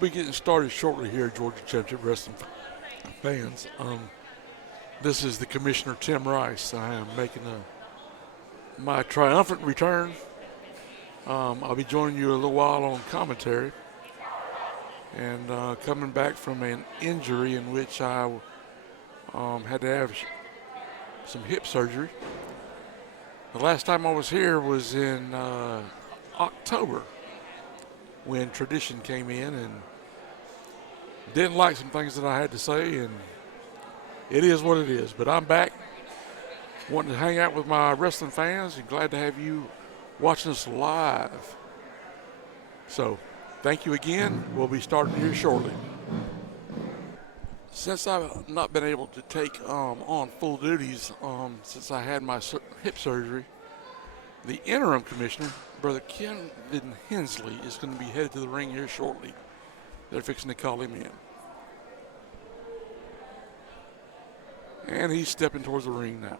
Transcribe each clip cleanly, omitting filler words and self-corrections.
be getting started shortly here, Georgia Championship Wrestling fans. This is the Commissioner Tim Rice. I am making my triumphant return. I'll be joining you a little while on commentary, and coming back from an injury in which I had to have some hip surgery. The last time I was here was in October, when Tradition came in and didn't like some things that I had to say, and it is what it is. But I'm back, wanting to hang out with my wrestling fans, and glad to have you watching us live. So, thank you again. We'll be starting here shortly. Since I've not been able to take on full duties since I had my hip surgery, the interim commissioner, Brother Kevin Hensley, is going to be headed to the ring here shortly. They're fixing to call him in. And he's stepping towards the ring now.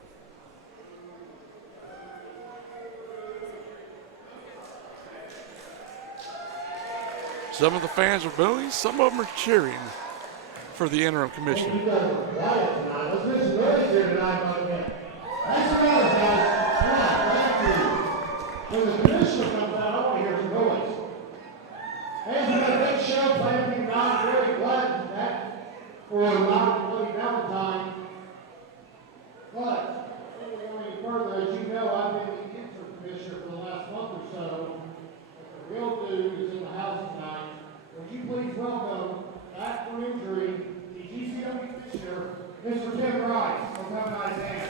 Some of the fans are booing, some of them are cheering for the interim commissioner. You guys are quiet tonight. Let's miss some noise here tonight, by the way. Thanks for that, guys. Come on, thank you. When the commissioner comes out, I want to hear some noise. Hey, we got a big show planned tonight. Very glad for that. For Bloody Valentine. But, before we go any further, as you know, I've been the interim commissioner for the last month or so. But the real news is in the house tonight. Would you please welcome, back from injury, the GCW commissioner, Mr. Tim Rice. From Come Nice Hands.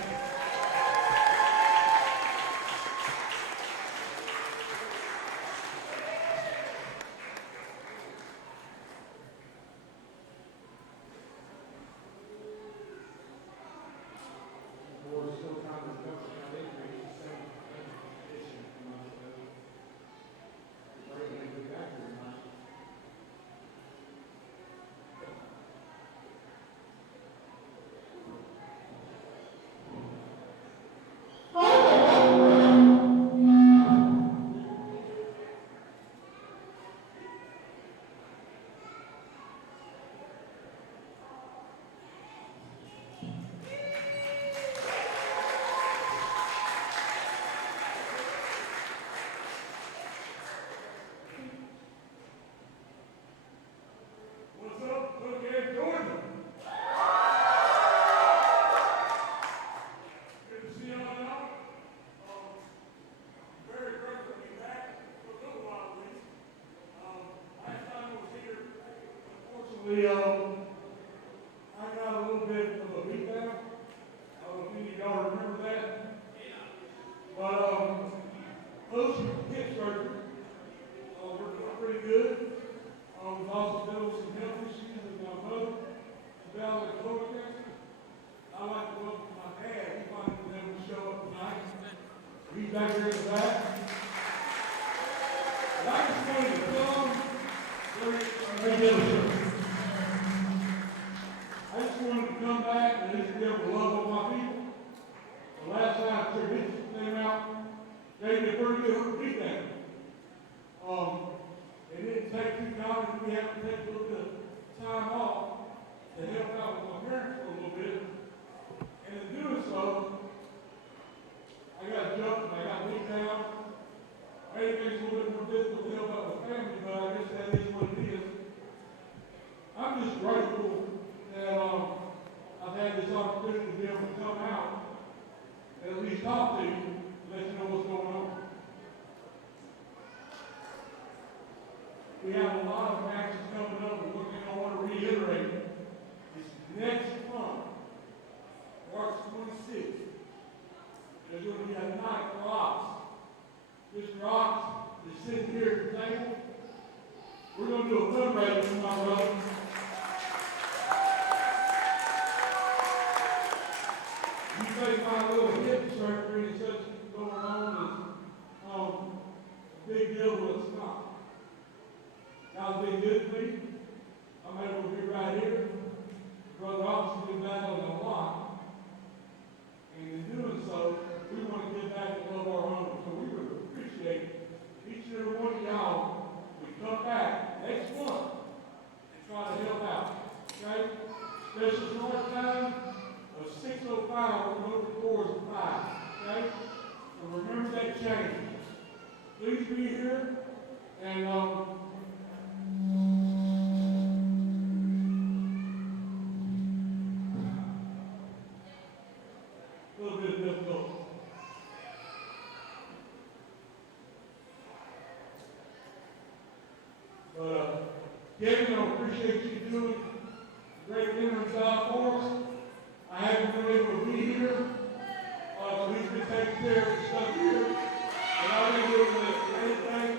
Official start time was 6:05. We're going to open the doors at 5. Okay? So remember that change. Please be here. And a little bit difficult. But Kevin, I appreciate you doing a great interim job for us. I haven't been able to be here. So he's been taking care of the stuff here. And I didn't do anything.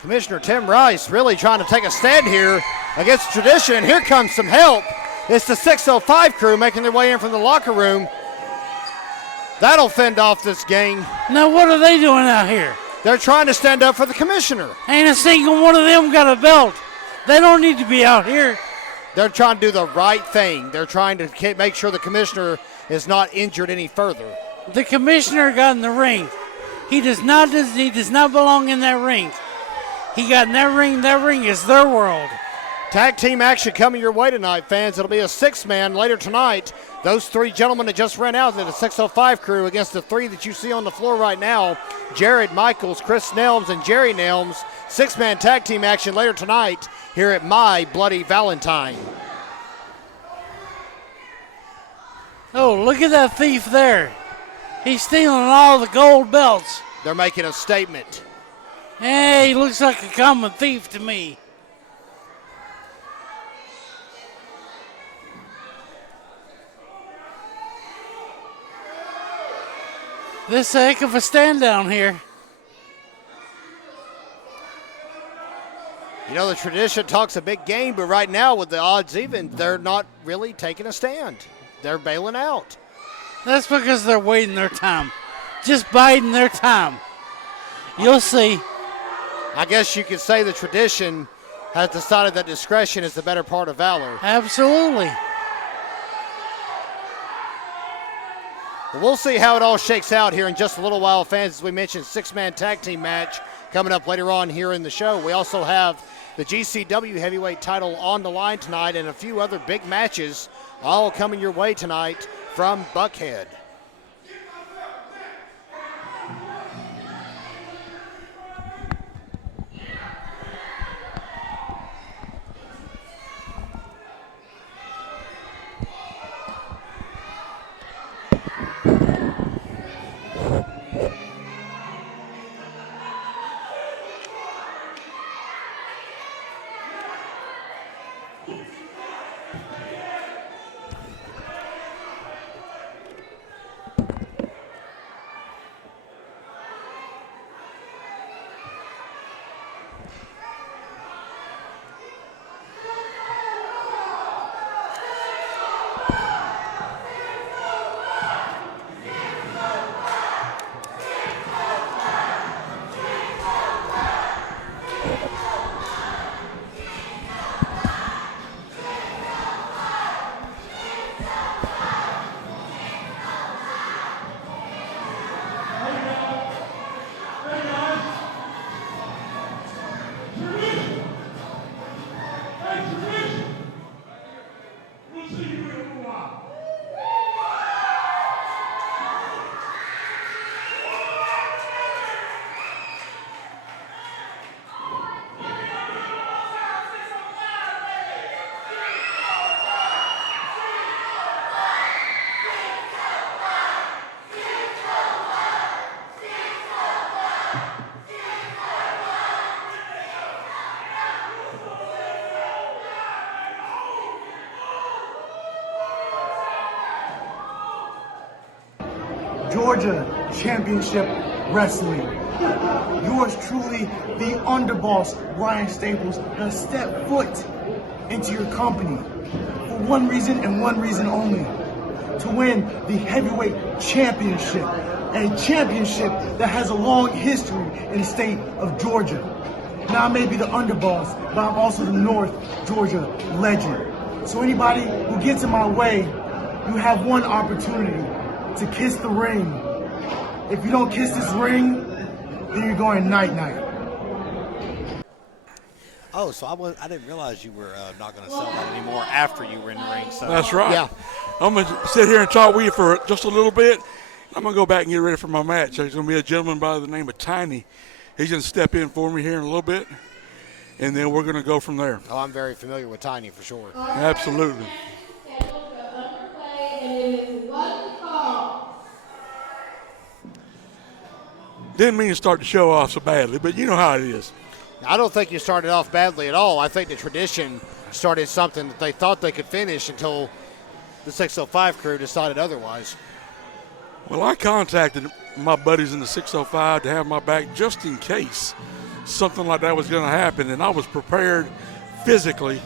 Commissioner Tim Rice really trying to take a stand here against tradition, and here comes some help. It's the 605 crew making their way in from the locker room. That'll fend off this gang. Now what are they doing out here? They're trying to stand up for the commissioner. Ain't a single one of them got a belt. They don't need to be out here. They're trying to do the right thing. They're trying to make sure the commissioner is not injured any further. The commissioner got in the ring. He does not belong in that ring. He got in that ring. That ring is their world. Tag team action coming your way tonight, fans. It'll be a 6-man later tonight. Those 3 gentlemen that just ran out, the 605 crew, against the 3 that you see on the floor right now, Jared Michaels, Chris Nelms, and Jerry Nelms. 6-man tag team action later tonight here at My Bloody Valentine. Oh, look at that thief there. He's stealing all the gold belts. They're making a statement. Hey, he looks like a common thief to me. This is a heck of a stand down here. You know, the tradition talks a big game, but right now with the odds even, they're not really taking a stand. They're bailing out. That's because they're waiting their time. Just biding their time. You'll see. I guess you could say the tradition has decided that discretion is the better part of valor. Absolutely. Well, we'll see how it all shakes out here in just a little while, fans. As we mentioned, 6-man tag team match coming up later on here in the show. We also have the GCW heavyweight title on the line tonight and a few other big matches all coming your way tonight from Buckhead. Georgia Championship Wrestling. Yours truly, the underboss, Ryan Staples, has stepped foot into your company for one reason and one reason only: to win the heavyweight championship, a championship that has a long history in the state of Georgia. Now I may be the underboss, but I'm also the North Georgia legend. So anybody who gets in my way, you have one opportunity to kiss the ring. If you don't kiss this ring, then you're going night-night. Oh, so I didn't realize you were not going to sell that anymore after you were in the ring. So That's right. Yeah. I'm going to sit here and talk with you for just a little bit. I'm going to go back and get ready for my match. There's going to be a gentleman by the name of Tiny. He's going to step in for me here in a little bit, and then we're going to go from there. Oh, I'm very familiar with Tiny for sure. Absolutely. Didn't mean to start the show off so badly, but you know how it is. I don't think you started off badly at all. I think the tradition started something that they thought they could finish until the 605 crew decided otherwise. Well, I contacted my buddies in the 605 to have my back just in case something like that was going to happen, and I was prepared physically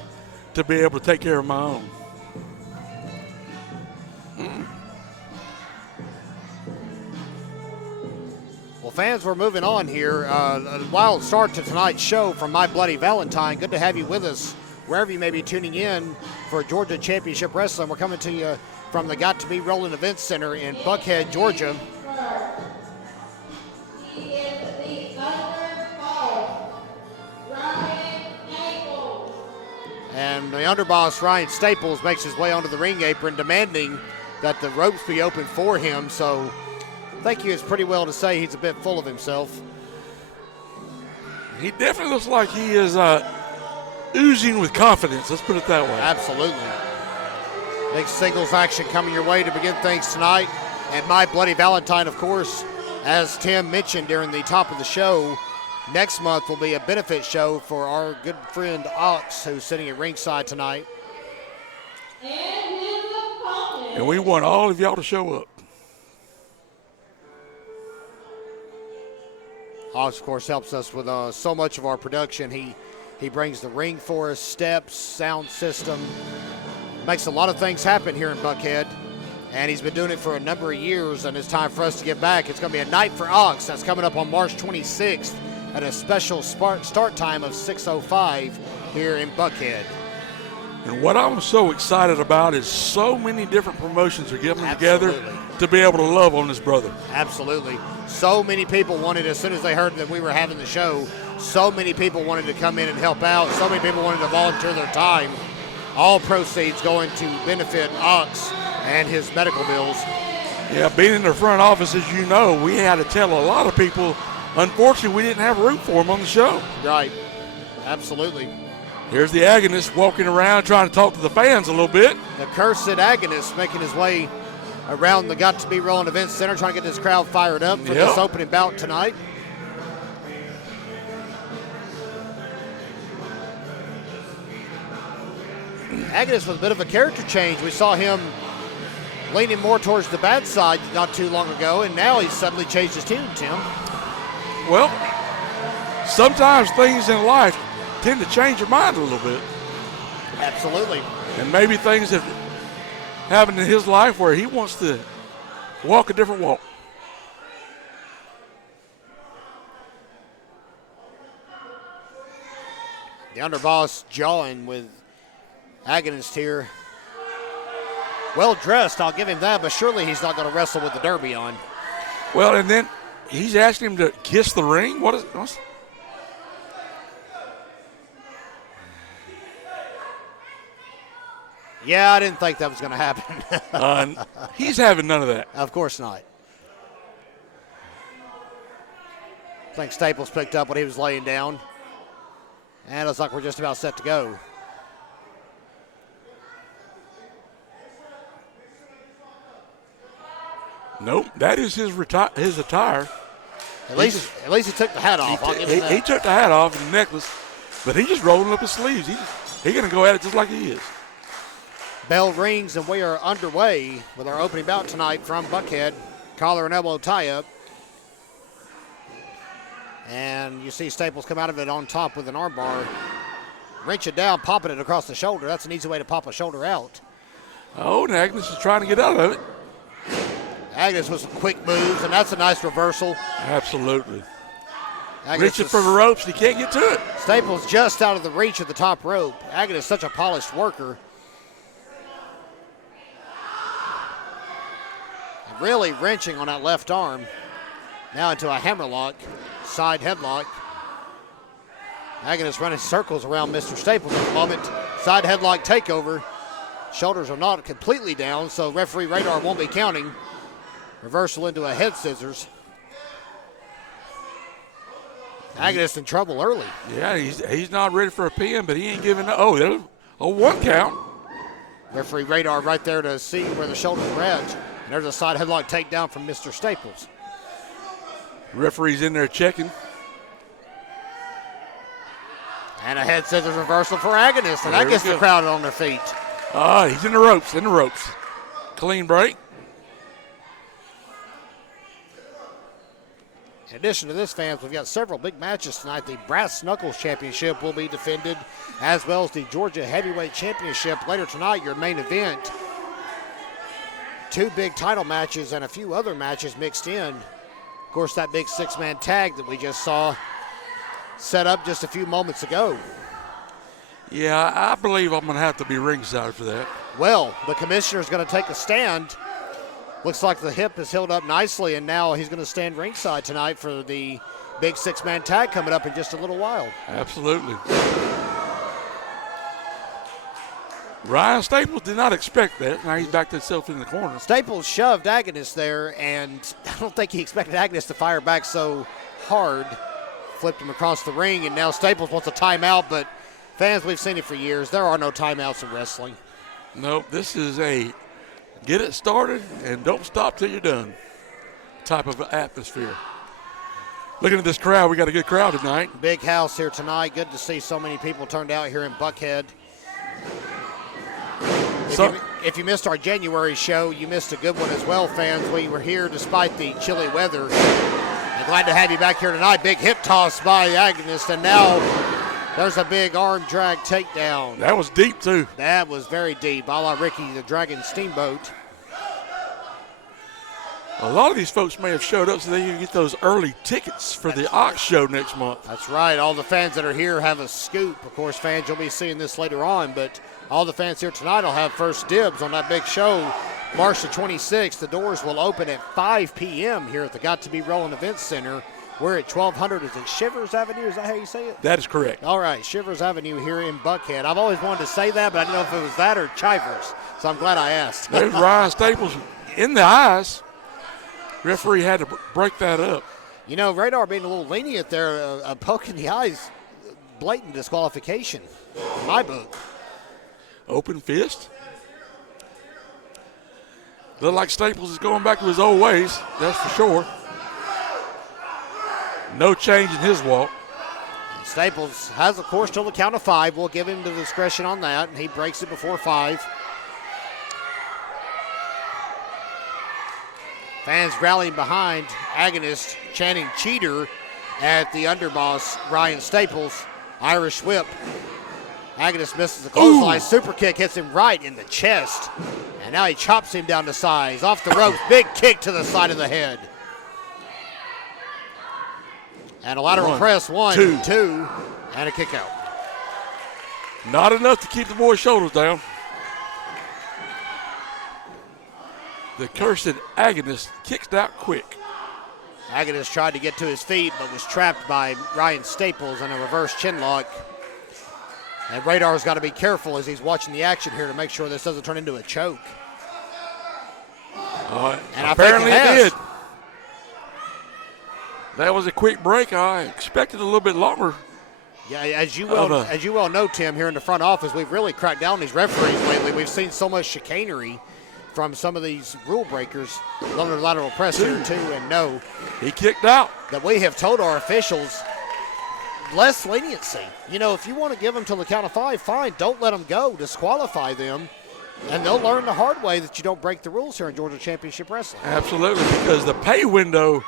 to be able to take care of my own. Well, fans, we're moving on here. A wild start to tonight's show from My Bloody Valentine. Good to have you with us wherever you may be tuning in for Georgia Championship Wrestling. We're coming to you from the Got to Be Rollin Event Center in Buckhead, Georgia. And the underboss, Ryan Staples, makes his way onto the ring apron demanding that the ropes be open for him. So I think it's pretty well to say he's a bit full of himself. He definitely looks like he is oozing with confidence. Let's put it that way. Absolutely. Big singles action coming your way to begin things tonight. And My Bloody Valentine, of course, as Tim mentioned during the top of the show, next month will be a benefit show for our good friend Ox, who's sitting at ringside tonight. And we want all of y'all to show up. Ox, of course, helps us with so much of our production. He brings the ring for us, steps, sound system, makes a lot of things happen here in Buckhead. And he's been doing it for a number of years, and it's time for us to get back. It's going to be a night for Ox. That's coming up on March 26th at a special start time of 6:05 here in Buckhead. And what I'm so excited about is so many different promotions are getting together to be able to love on this brother. Absolutely. So many people wanted, as soon as they heard that we were having the show, so many people wanted to come in and help out. So many people wanted to volunteer their time. All proceeds going to benefit Ox and his medical bills. Yeah, being in the front office, as you know, we had to tell a lot of people, unfortunately, we didn't have room for him on the show. Right. Absolutely. Here's the Agonist walking around trying to talk to the fans a little bit. The cursed Agonist making his way around the Got to Be Rollin Event Center, trying to get this crowd fired up for this opening bout tonight. Agonist was a bit of a character change. We saw him leaning more towards the bad side not too long ago, and now he's suddenly changed his tune, Tim. Well, sometimes things in life tend to change your mind a little bit. Absolutely. And maybe things have happened in his life where he wants to walk a different walk. The underboss jawing with Agonist here. Well dressed, I'll give him that, but surely he's not going to wrestle with the derby on. Well, and then he's asking him to kiss the ring. What's Yeah, I didn't think that was going to happen. He's having none of that. Of course not. I think Staples picked up what he was laying down. And it looks like we're just about set to go. Nope, that is his attire. At least he took the hat off. I'll give him that. He took the hat off and the necklace, but he's just rolling up his sleeves. He's going to go at it just like he is. Bell rings and we are underway with our opening bout tonight from Buckhead. Collar and elbow tie-up. And you see Staples come out of it on top with an armbar. Wrench it down, popping it across the shoulder. That's an easy way to pop a shoulder out. Oh, and Agnes is trying to get out of it. Agnes with some quick moves, and that's a nice reversal. Absolutely. Agnes Reaching for the ropes, he can't get to it. Staples just out of the reach of the top rope. Agnes is such a polished worker. And really wrenching on that left arm. Now into a hammerlock, side headlock. Agnes running circles around Mr. Staples at the moment. Side headlock takeover. Shoulders are not completely down, so referee Radar won't be counting. Reversal into a head scissors. Agonist in trouble early. Yeah, he's not ready for a pin, but he ain't giving up. Oh, a 1 count. Referee Radar right there to see where the shoulders are at. And there's a side headlock takedown from Mr. Staples. Referee's in there checking. And a head scissors reversal for Agonist, and There that gets we the go. crowd on their feet. He's in the ropes, Clean break. In addition to this, fans, we've got several big matches tonight. The Brass Knuckles Championship will be defended, as well as the Georgia Heavyweight Championship later tonight, your main event. 2 big title matches and a few other matches mixed in. Of course, that big 6-man tag that we just saw set up just a few moments ago. Yeah, I believe I'm going to have to be ringside for that. Well, the commissioner's going to take a stand. Looks like the hip is healed up nicely, and now he's going to stand ringside tonight for the big 6-man tag coming up in just a little while. Absolutely. Ryan Staples did not expect that. Now he's backed himself in the corner. Staples shoved Agonist there, and I don't think he expected Agonist to fire back so hard. Flipped him across the ring, and now Staples wants a timeout, but fans, we've seen it for years. There are no timeouts in wrestling. Nope, this is a get it started and don't stop till you're done type of atmosphere. Looking at this crowd, we got a good crowd tonight. Big house here tonight. Good to see so many people turned out here in Buckhead. If you missed our January show, you missed a good one as well, fans. We were here despite the chilly weather. And glad to have you back here tonight. Big hip toss by Agonist, and now there's a big arm drag takedown. That was deep, too. That was very deep, a la Ricky the Dragon Steamboat. A lot of these folks may have showed up so they can get those early tickets for the Ox show next month. That's right. All the fans that are here have a scoop. Of course, fans, you'll be seeing this later on, but all the fans here tonight will have first dibs on that big show. March the 26th, the doors will open at 5 p.m. here at the Got to Be Rollin Event Center. We're at 1200. Is it Chivers Avenue? Is that how you say it? That is correct. All right, Chivers Avenue here in Buckhead. I've always wanted to say that, but I didn't know if it was that or Chivers, so I'm glad I asked. There's Ryan Staples in the eyes. Referee had to break that up. You know, Radar being a little lenient there, a poke in the eyes, blatant disqualification in my book. Open fist. Look like Staples is going back to his old ways, that's for sure. No change in his walk. Staples has, of course, till the count of 5. We'll give him the discretion on that, and he breaks it before 5. Fans rallying behind Agonist, chanting cheater at the underboss, Ryan Staples. Irish whip. Agonist misses the clothesline. Super kick hits him right in the chest. And now he chops him down to size. Off the ropes, big kick to the side of the head. And a lateral press, 1, 2, and a kick out. Not enough to keep the boy's shoulders down. The cursed Agonist kicked out quick. Agonist tried to get to his feet, but was trapped by Ryan Staples in a reverse chin lock. And Radar's got to be careful as he's watching the action here to make sure this doesn't turn into a choke. And Apparently I think it has. did. That was a quick break. I expected a little bit longer. Yeah, as you well know, Tim, here in the front office, we've really cracked down on these referees lately. We've seen so much chicanery from some of these rule breakers. Another lateral press here, too, and no. He kicked out. That we have told our officials less leniency. You know, if you want to give them till the count of 5, fine. Don't let them go. Disqualify them. And they'll learn the hard way that you don't break the rules here in Georgia Championship Wrestling. Absolutely, because the pay window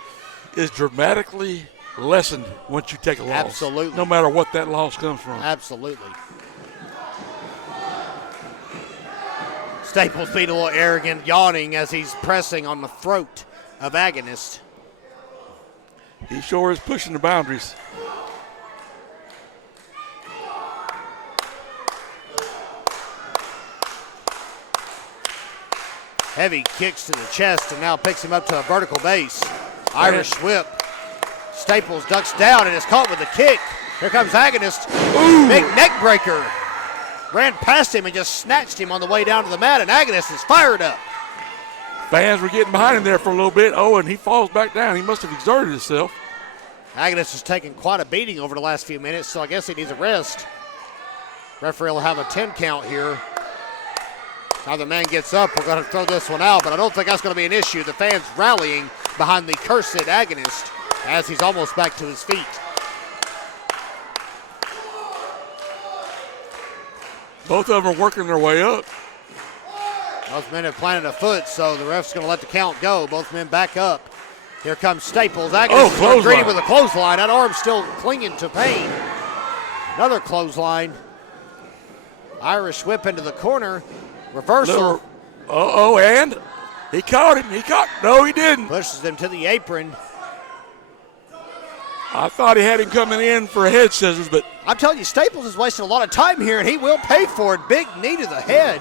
is dramatically lessened once you take a loss. Absolutely. No matter what that loss comes from. Absolutely. Staples being a little arrogant, yawning as he's pressing on the throat of Agonist. He sure is pushing the boundaries. Heavy kicks to the chest and now picks him up to a vertical base. Irish whip. Staples ducks down and is caught with a kick. Here comes Agonist. Big neck breaker. Ran past him and just snatched him on the way down to the mat, and Agonist is fired up. Fans were getting behind him there for a little bit. Oh, and he falls back down. He must have exerted himself. Agonist has taken quite a beating over the last few minutes, so I guess he needs a rest. Referee will have a 10 count here. Now the man gets up. We're going to throw this one out, but I don't think that's going to be an issue. The fans rallying behind the cursed Agonist as he's almost back to his feet. Both of them are working their way up. Both men have planted a foot, so the ref's going to let the count go. Both men back up. Here comes Staples. Agonist greeting with a clothesline. That arm still clinging to pain. Another clothesline. Irish whip into the corner. Reversal. And he caught him. No, he didn't. Pushes him to the apron. I thought he had him coming in for a head scissors, but I'm telling you, Staples is wasting a lot of time here, and he will pay for it. Big knee to the head.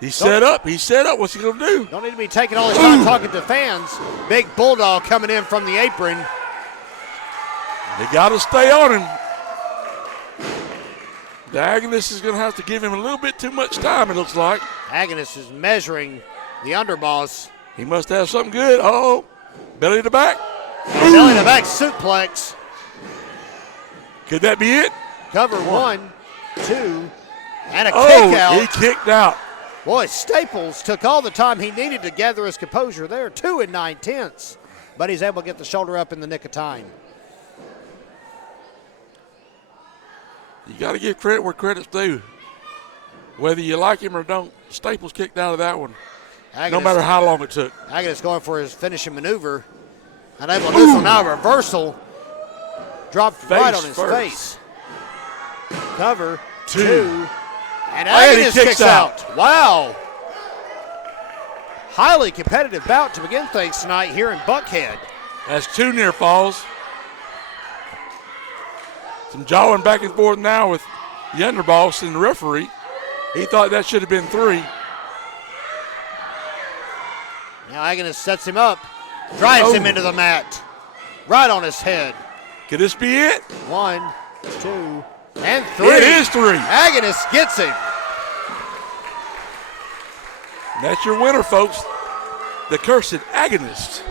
He's set up. What's he going to do? Don't need to be taking all his time talking to fans. Big bulldog coming in from the apron. They got to stay on him. The Agonist is going to have to give him a little bit too much time, it looks like. Agonist is measuring the underboss. He must have something good. Belly to back. Belly to back suplex. Could that be it? Cover 1, 2, and a kick out. He kicked out. Boy, Staples took all the time he needed to gather his composure there. 2 9/10. But he's able to get the shoulder up in the nick of time. You got to give credit where credit's due. Whether you like him or don't, Staples kicked out of that one. No matter how long it took. Agonist going for his finishing maneuver. Unable to do so now. Reversal. Dropped right on his face. Cover 2. And Agonist kicks out. Wow. Highly competitive bout to begin things tonight here in Buckhead. That's 2 near falls. Some jawing back and forth now with the underboss and the referee. He thought that should have been 3. Now Agonist sets him up. Drives him into the mat. Right on his head. Could this be it? 1, 2, and 3. It is 3. Agonist gets him. And that's your winner, folks. The cursed Agonist.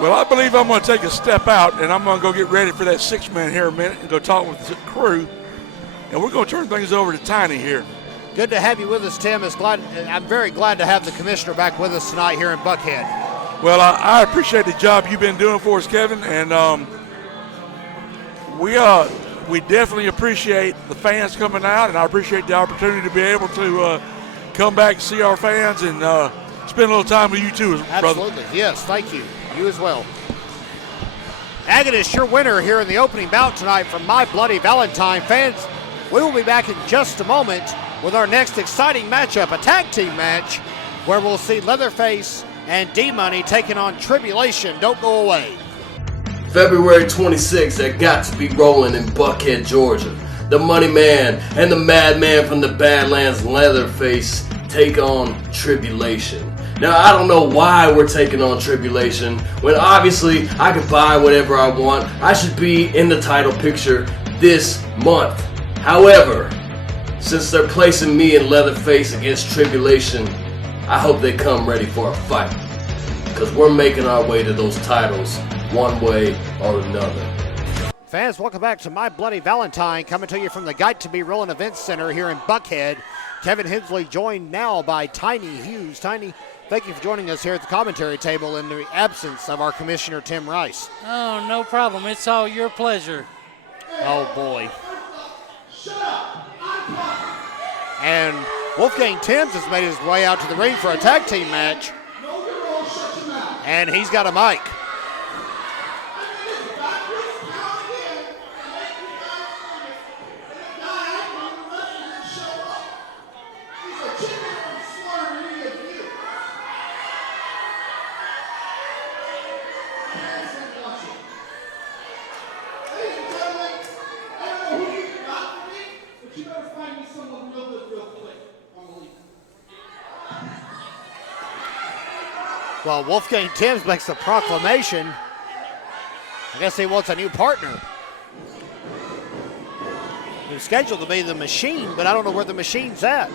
Well, I believe I'm going to take a step out, and I'm going to go get ready for that 6-man here in a minute and go talk with the crew. And we're going to turn things over to Tiny here. Good to have you with us, Tim. I'm very glad to have the commissioner back with us tonight here in Buckhead. Well, I appreciate the job you've been doing for us, Kevin, and we definitely appreciate the fans coming out, and I appreciate the opportunity to be able to come back and see our fans and spend a little time with you too, brother. Absolutely, yes, thank you. You as well. Agonist, your winner here in the opening bout tonight from My Bloody Valentine. Fans, we will be back in just a moment with our next exciting matchup, a tag team match, where we'll see Leatherface and D-Money taking on Tribulation. Don't go away. February 26th at Got to Be Rollin in Buckhead, Georgia. The Money Man and the Madman from the Badlands, Leatherface, take on Tribulation. Now, I don't know why we're taking on Tribulation when obviously I could buy whatever I want. I should be in the title picture this month. However, since they're placing me and Leatherface against Tribulation, I hope they come ready for a fight. Because we're making our way to those titles one way or another. Fans, welcome back to My Bloody Valentine, coming to you from the Got to Be Rollin Event Center here in Buckhead. Kevin Hensley joined now by Tiny Hughes. Tiny, thank you for joining us here at the commentary table in the absence of our commissioner, Tim Rice. Oh, no problem. It's all your pleasure. Oh, boy. And Wolfgang Timbs has made his way out to the ring for a tag team match. And he's got a mic. Well, Wolfgang Timbs makes the proclamation. I guess he wants a new partner. He was scheduled to be the Machine, but I don't know where the Machine's at.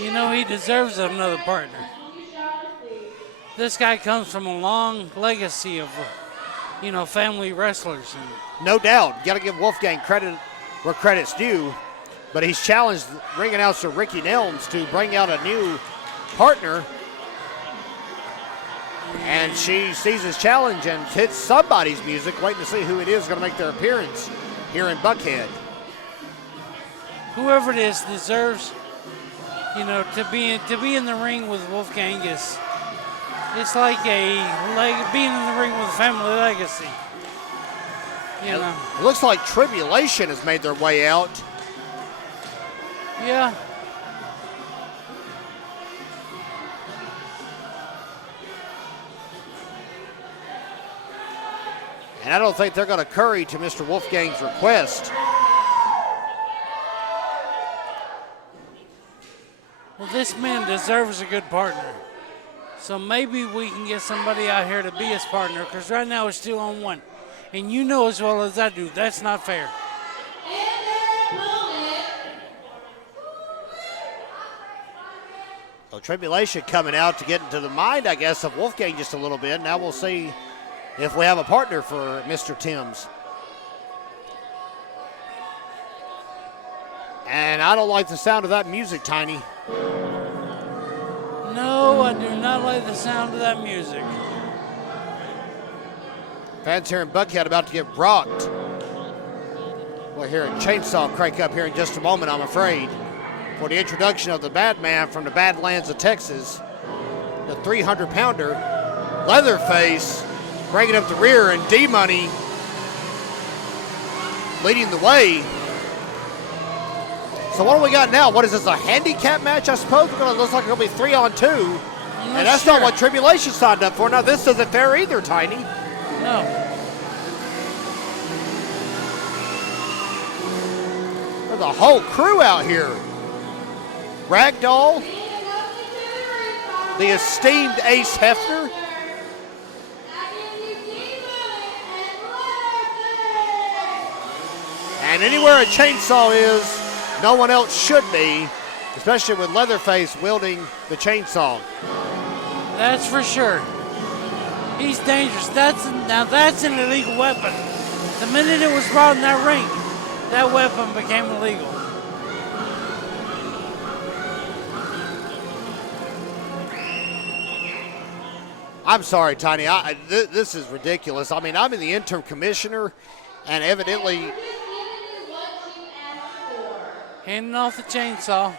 You know, he deserves another partner. This guy comes from a long legacy of, family wrestlers. No doubt. You got to give Wolfgang credit where credit's due. But he's challenged ring announcer Ricky Nelms to bring out a new partner. And she sees his challenge and hits somebody's music, waiting to see who it is going to make their appearance here in Buckhead. Whoever it is deserves, to be in the ring with Wolfgang is. It's like being in the ring with a family legacy. It looks like Tribulation has made their way out. Yeah. And I don't think they're going to curry to Mr. Wolfgang's request. Well, this man deserves a good partner. So maybe we can get somebody out here to be his partner, because right now it's 2-on-1. And you know as well as I do, that's not fair. So Tribulation coming out to get into the mind, I guess, of Wolfgang just a little bit. Now we'll see if we have a partner for Mr. Timbs. And I don't like the sound of that music, Tiny. No, I do not like the sound of that music. Fans here in Buckhead about to get rocked. We'll hear a chainsaw crank up here in just a moment, I'm afraid, for the introduction of the bad man from the Badlands of Texas, the 300-pounder, Leatherface, bringing up the rear, and D-Money leading the way. So what do we got now? What is this, a handicap match, I suppose? It looks like it'll be 3-on-2. And that's not what Tribulation signed up for. Now, this isn't fair either, Tiny. No. There's a whole crew out here. Ragdoll, the esteemed Ace Hefner, and anywhere a chainsaw is, no one else should be, especially with Leatherface wielding the chainsaw. That's for sure. He's dangerous. That's an illegal weapon. The minute it was brought in that ring, that weapon became illegal. I'm sorry, Tiny. This is ridiculous. I mean, I'm the interim commissioner, and evidently handing off the chainsaw.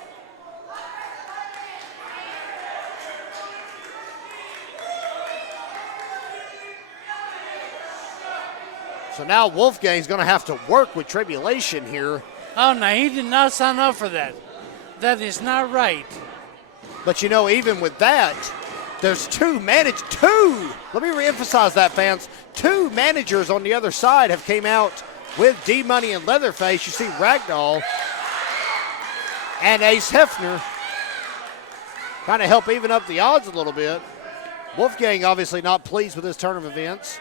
So now Wolfgang's going to have to work with Tribulation here. Oh, no, he did not sign up for that. That is not right. But, even with that, there's two. Let me reemphasize that, fans. Two managers on the other side have came out with D-Money and Leatherface. You see Ragdoll and Ace Hefner trying to help even up the odds a little bit. Wolfgang obviously not pleased with this turn of events.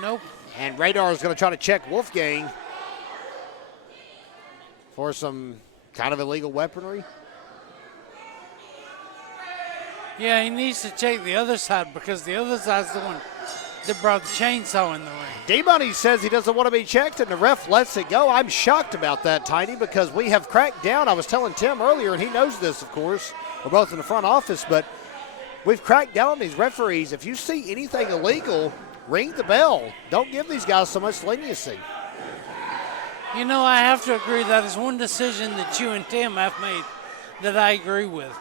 Nope. And Radar is going to try to check Wolfgang for some kind of illegal weaponry. Yeah, he needs to check the other side, because the other side's the one that brought the chainsaw in the ring. D-Money says he doesn't want to be checked, and the ref lets it go. I'm shocked about that, Tiny, because we have cracked down. I was telling Tim earlier, and he knows this, of course. We're both in the front office, but we've cracked down on these referees. If you see anything illegal, ring the bell. Don't give these guys so much leniency. You know, I have to agree that is one decision that you and Tim have made that I agree with.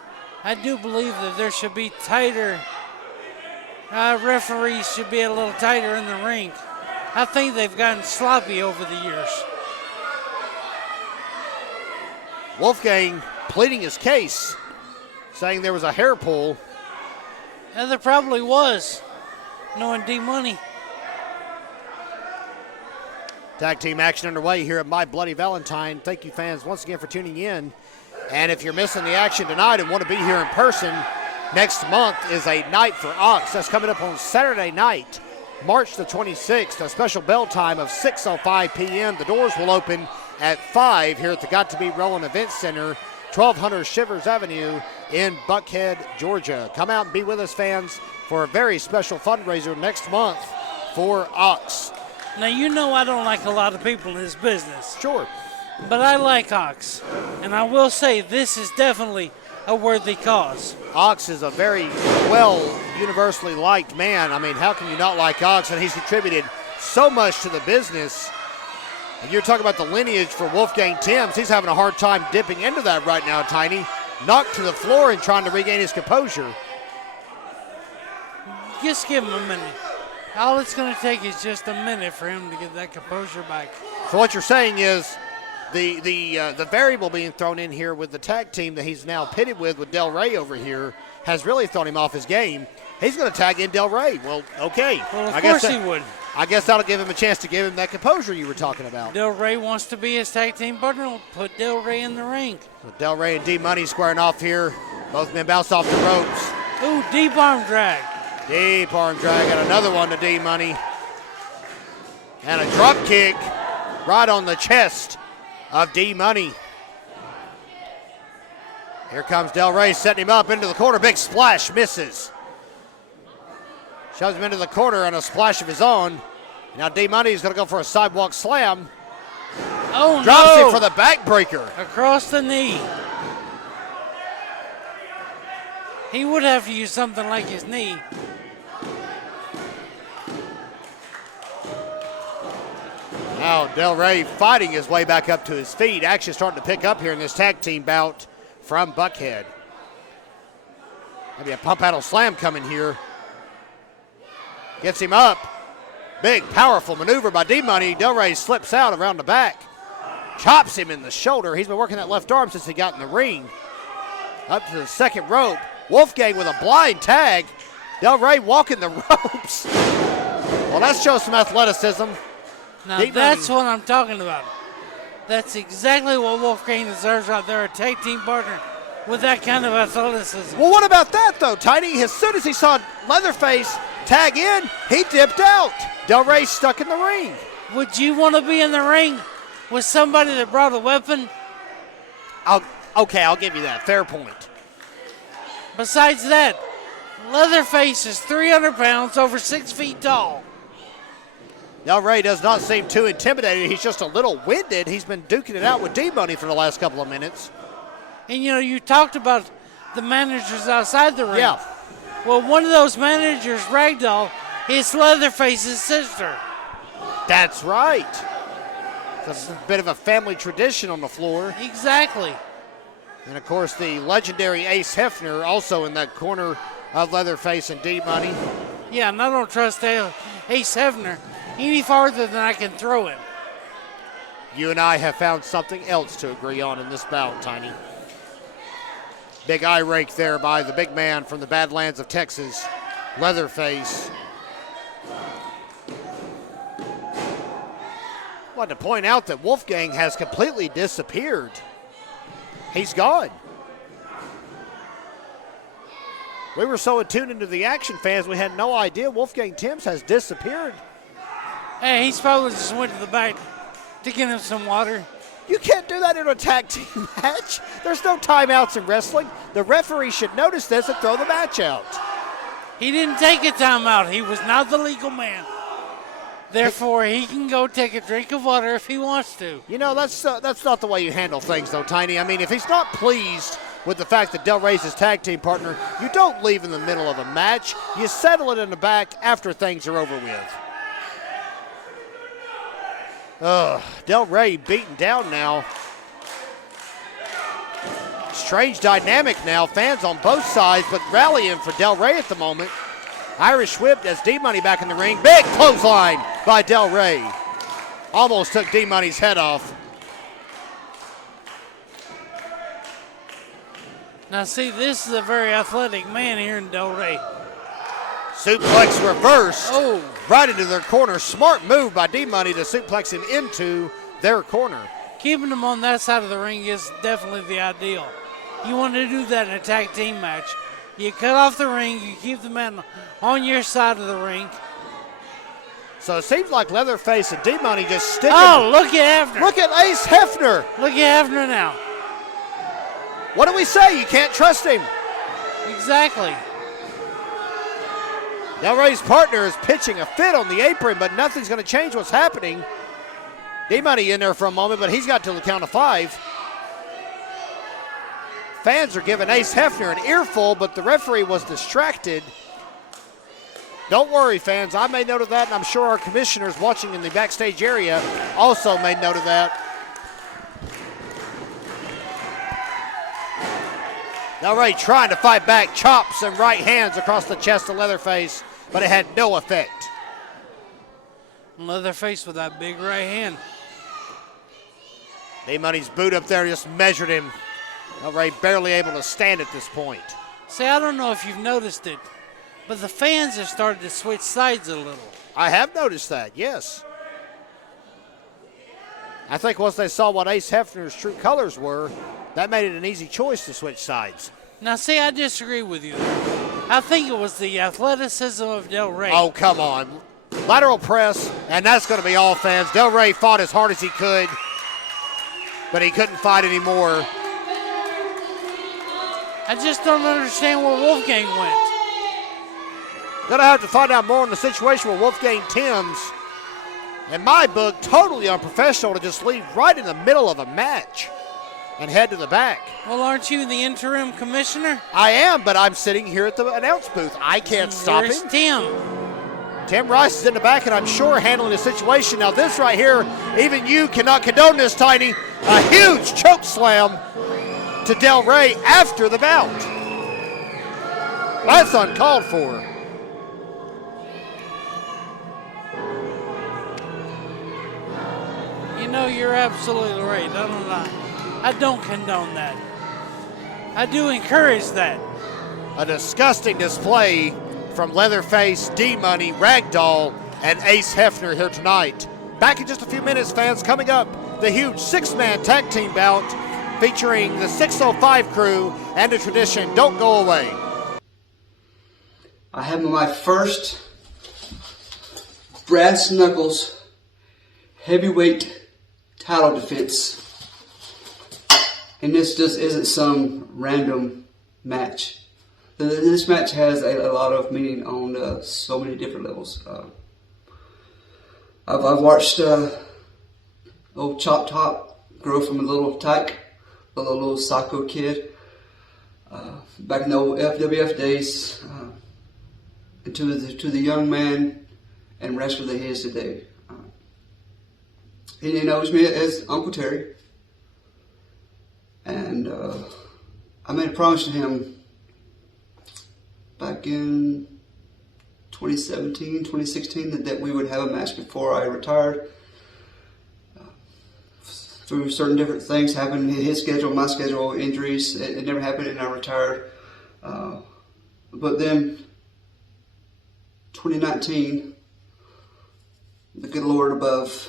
I do believe that there should be tighter, referees should be a little tighter in the ring. I think they've gotten sloppy over the years. Wolfgang pleading his case, saying there was a hair pull. And there probably was, knowing D-Money. Tag team action underway here at My Bloody Valentine. Thank you, fans, once again for tuning in. And if you're missing the action tonight and want to be here in person, next month is a night for Ox. That's coming up on Saturday night, March the 26th, a special bell time of 6:05 p.m. The doors will open at 5 here at the Got to Be Rollin Event Center, 1200 Chivers Avenue in Buckhead, Georgia. Come out and be with us, fans, for a very special fundraiser next month for Ox. Now, you know I don't like a lot of people in this business. Sure. But I like Ox. And I will say this is definitely a worthy cause. Ox is a very well universally liked man. I mean, how can you not like Ox? And he's contributed so much to the business. And you're talking about the lineage for Wolfgang Timbs. He's having a hard time dipping into that right now, Tiny. Knocked to the floor and trying to regain his composure. Just give him a minute. All it's going to take is just a minute for him to get that composure back. So what you're saying is the variable being thrown in here with the tag team that he's now pitted with Del Rey over here has really thrown him off his game. He's going to tag in Del Rey. Well, okay. Well, of course he would. I guess that'll give him a chance to give him that composure you were talking about. Del Rey wants to be his tag team partner. We'll put Del Rey in the ring. So Del Rey and D-Money squaring off here. Both men bounce off the ropes. Ooh, deep arm drag. Deep arm drag, and another one to D-Money. And a drop kick right on the chest of D-Money. Here comes Del Rey setting him up into the corner. Big splash, misses. Shoves him into the corner on a splash of his own. Now D-Money is going to go for a sidewalk slam. Oh, Drops no. it for the backbreaker. Across the knee. He would have to use something like his knee. Now Del Rey fighting his way back up to his feet. Action starting to pick up here in this tag team bout from Buckhead. Maybe a pump handle slam coming here. Gets him up. Big, powerful maneuver by D-Money. Del Rey slips out around the back. Chops him in the shoulder. He's been working that left arm since he got in the ring. Up to the second rope. Wolfgang with a blind tag. Del Rey walking the ropes. Well, that shows some athleticism. Now that's what I'm talking about. That's exactly what Wolfgang deserves right there, a tag team partner with that kind of athleticism. Well, what about that, though, Tiny? As soon as he saw Leatherface tag in, he dipped out. Del Rey stuck in the ring. Would you want to be in the ring with somebody that brought a weapon? I'll give you that. Fair point. Besides that, Leatherface is 300 pounds, over 6 feet tall. Del Rey does not seem too intimidated. He's just a little winded. He's been duking it out with D-Money for the last couple of minutes. And, you know, you talked about the managers outside the ring. Yeah. Well, one of those managers, Ragdoll, is Leatherface's sister. That's right. It's a bit of a family tradition on the floor. Exactly. And, of course, the legendary Ace Hefner also in that corner of Leatherface and D-Money. Yeah, and I don't trust Ace Hefner any farther than I can throw him. You and I have found something else to agree on in this bout, Tiny. Big eye rake there by the big man from the Badlands of Texas, Leatherface. I want to point out that Wolfgang has completely disappeared. He's gone. We were so attuned into the action, fans, we had no idea Wolfgang Timbs has disappeared. Hey, he's probably just went to the back to get him some water. You can't do that in a tag team match. There's no timeouts in wrestling. The referee should notice this and throw the match out. He didn't take a timeout. He was not the legal man. Therefore, he can go take a drink of water if he wants to. You know, that's not the way you handle things, though, Tiny. I mean, if he's not pleased with the fact that Del Rey's his tag team partner. You don't leave in the middle of a match. You settle it in the back after things are over with. Del Rey beaten down now. Strange dynamic now. Fans on both sides, but rallying for Del Rey at the moment. Irish whip as D-Money back in the ring. Big clothesline by Del Rey. Almost took D-Money's head off. Now see, this is a very athletic man here in Del Rey. Suplex reversed. Oh. Right into their corner. Smart move by D-Money to suplex him into their corner. Keeping him on that side of the ring is definitely the ideal. You want to do that in a tag team match. You cut off the ring, you keep the man on your side of the ring. So it seems like Leatherface and D-Money just sticking. Oh, look at Hefner. Look at Ace Hefner. Look at Hefner now. What do we say? You can't trust him. Exactly. Del Rey's partner is pitching a fit on the apron, but nothing's going to change what's happening. D-Money in there for a moment, but he's got till the count of 5. Fans are giving Ace Hefner an earful, but the referee was distracted. Don't worry, fans. I made note of that, and I'm sure our commissioners watching in the backstage area also made note of that. Del Rey trying to fight back, chops and right hands across the chest of Leatherface, but it had no effect. Leatherface with that big right hand. D-Money's boot up there just measured him. Del Rey barely able to stand at this point. See, I don't know if you've noticed it, but the fans have started to switch sides a little. I have noticed that, yes. I think once they saw what Ace Hefner's true colors were, that made it an easy choice to switch sides. Now, see, I disagree with you there. I think it was the athleticism of Del Rey. Oh, come on. Lateral press, and that's going to be all, fans. Del Rey fought as hard as he could, but he couldn't fight anymore. I just don't understand where Wolfgang went. Gonna have to find out more on the situation with Wolfgang Timbs. In my book, totally unprofessional to just leave right in the middle of a match and head to the back. Well, aren't you the interim commissioner? I am, but I'm sitting here at the announce booth. I can't stop Where's him. Tim Rice is in the back, and I'm sure handling the situation. Now this right here, even you cannot condone this, Tiny. A huge choke slam to Del Rey after the bout. That's uncalled for. You know, you're absolutely right. I don't condone that. I do encourage that. A disgusting display from Leatherface, D-Money, Ragdoll, and Ace Hefner here tonight. Back in just a few minutes, fans. Coming up, the huge 6-man tag team bout featuring the 605 crew and the tradition. Don't go away. I have my first brass knuckles heavyweight title defense. And this just isn't some random match. This match has a lot of meaning on so many different levels. I've watched old Chop Top grow from a little tyke, a little psycho kid, back in the old FWF days, to the young man and wrestler that he is today. He knows me as Uncle Terry, and I made a promise to him back in 2017, 2016 that we would have a match before I retired. Through certain different things happened, his schedule, my schedule, injuries, it never happened and I retired. But then 2019, the good Lord above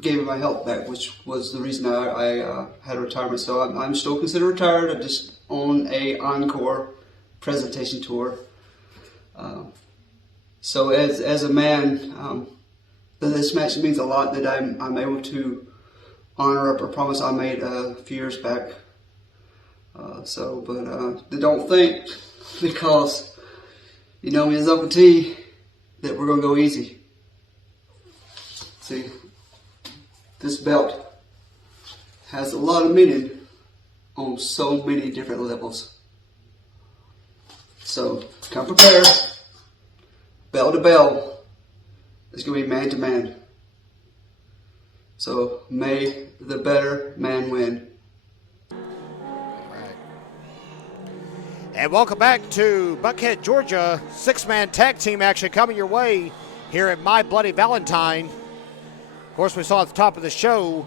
gave me my health back, which was the reason I had a retirement. So I'm still considered retired. I just on a encore presentation tour. So as a man, this match means a lot that I'm able to honor a promise I made a few years back. But don't think because you know me as Uncle T that we're gonna go easy. See, this belt has a lot of meaning on so many different levels. So come prepared. Bell to bell. It's going to be man to man. So may the better man win. And welcome back to Buckhead, Georgia. 6-man tag team action coming your way here at My Bloody Valentine. Of course, we saw at the top of the show,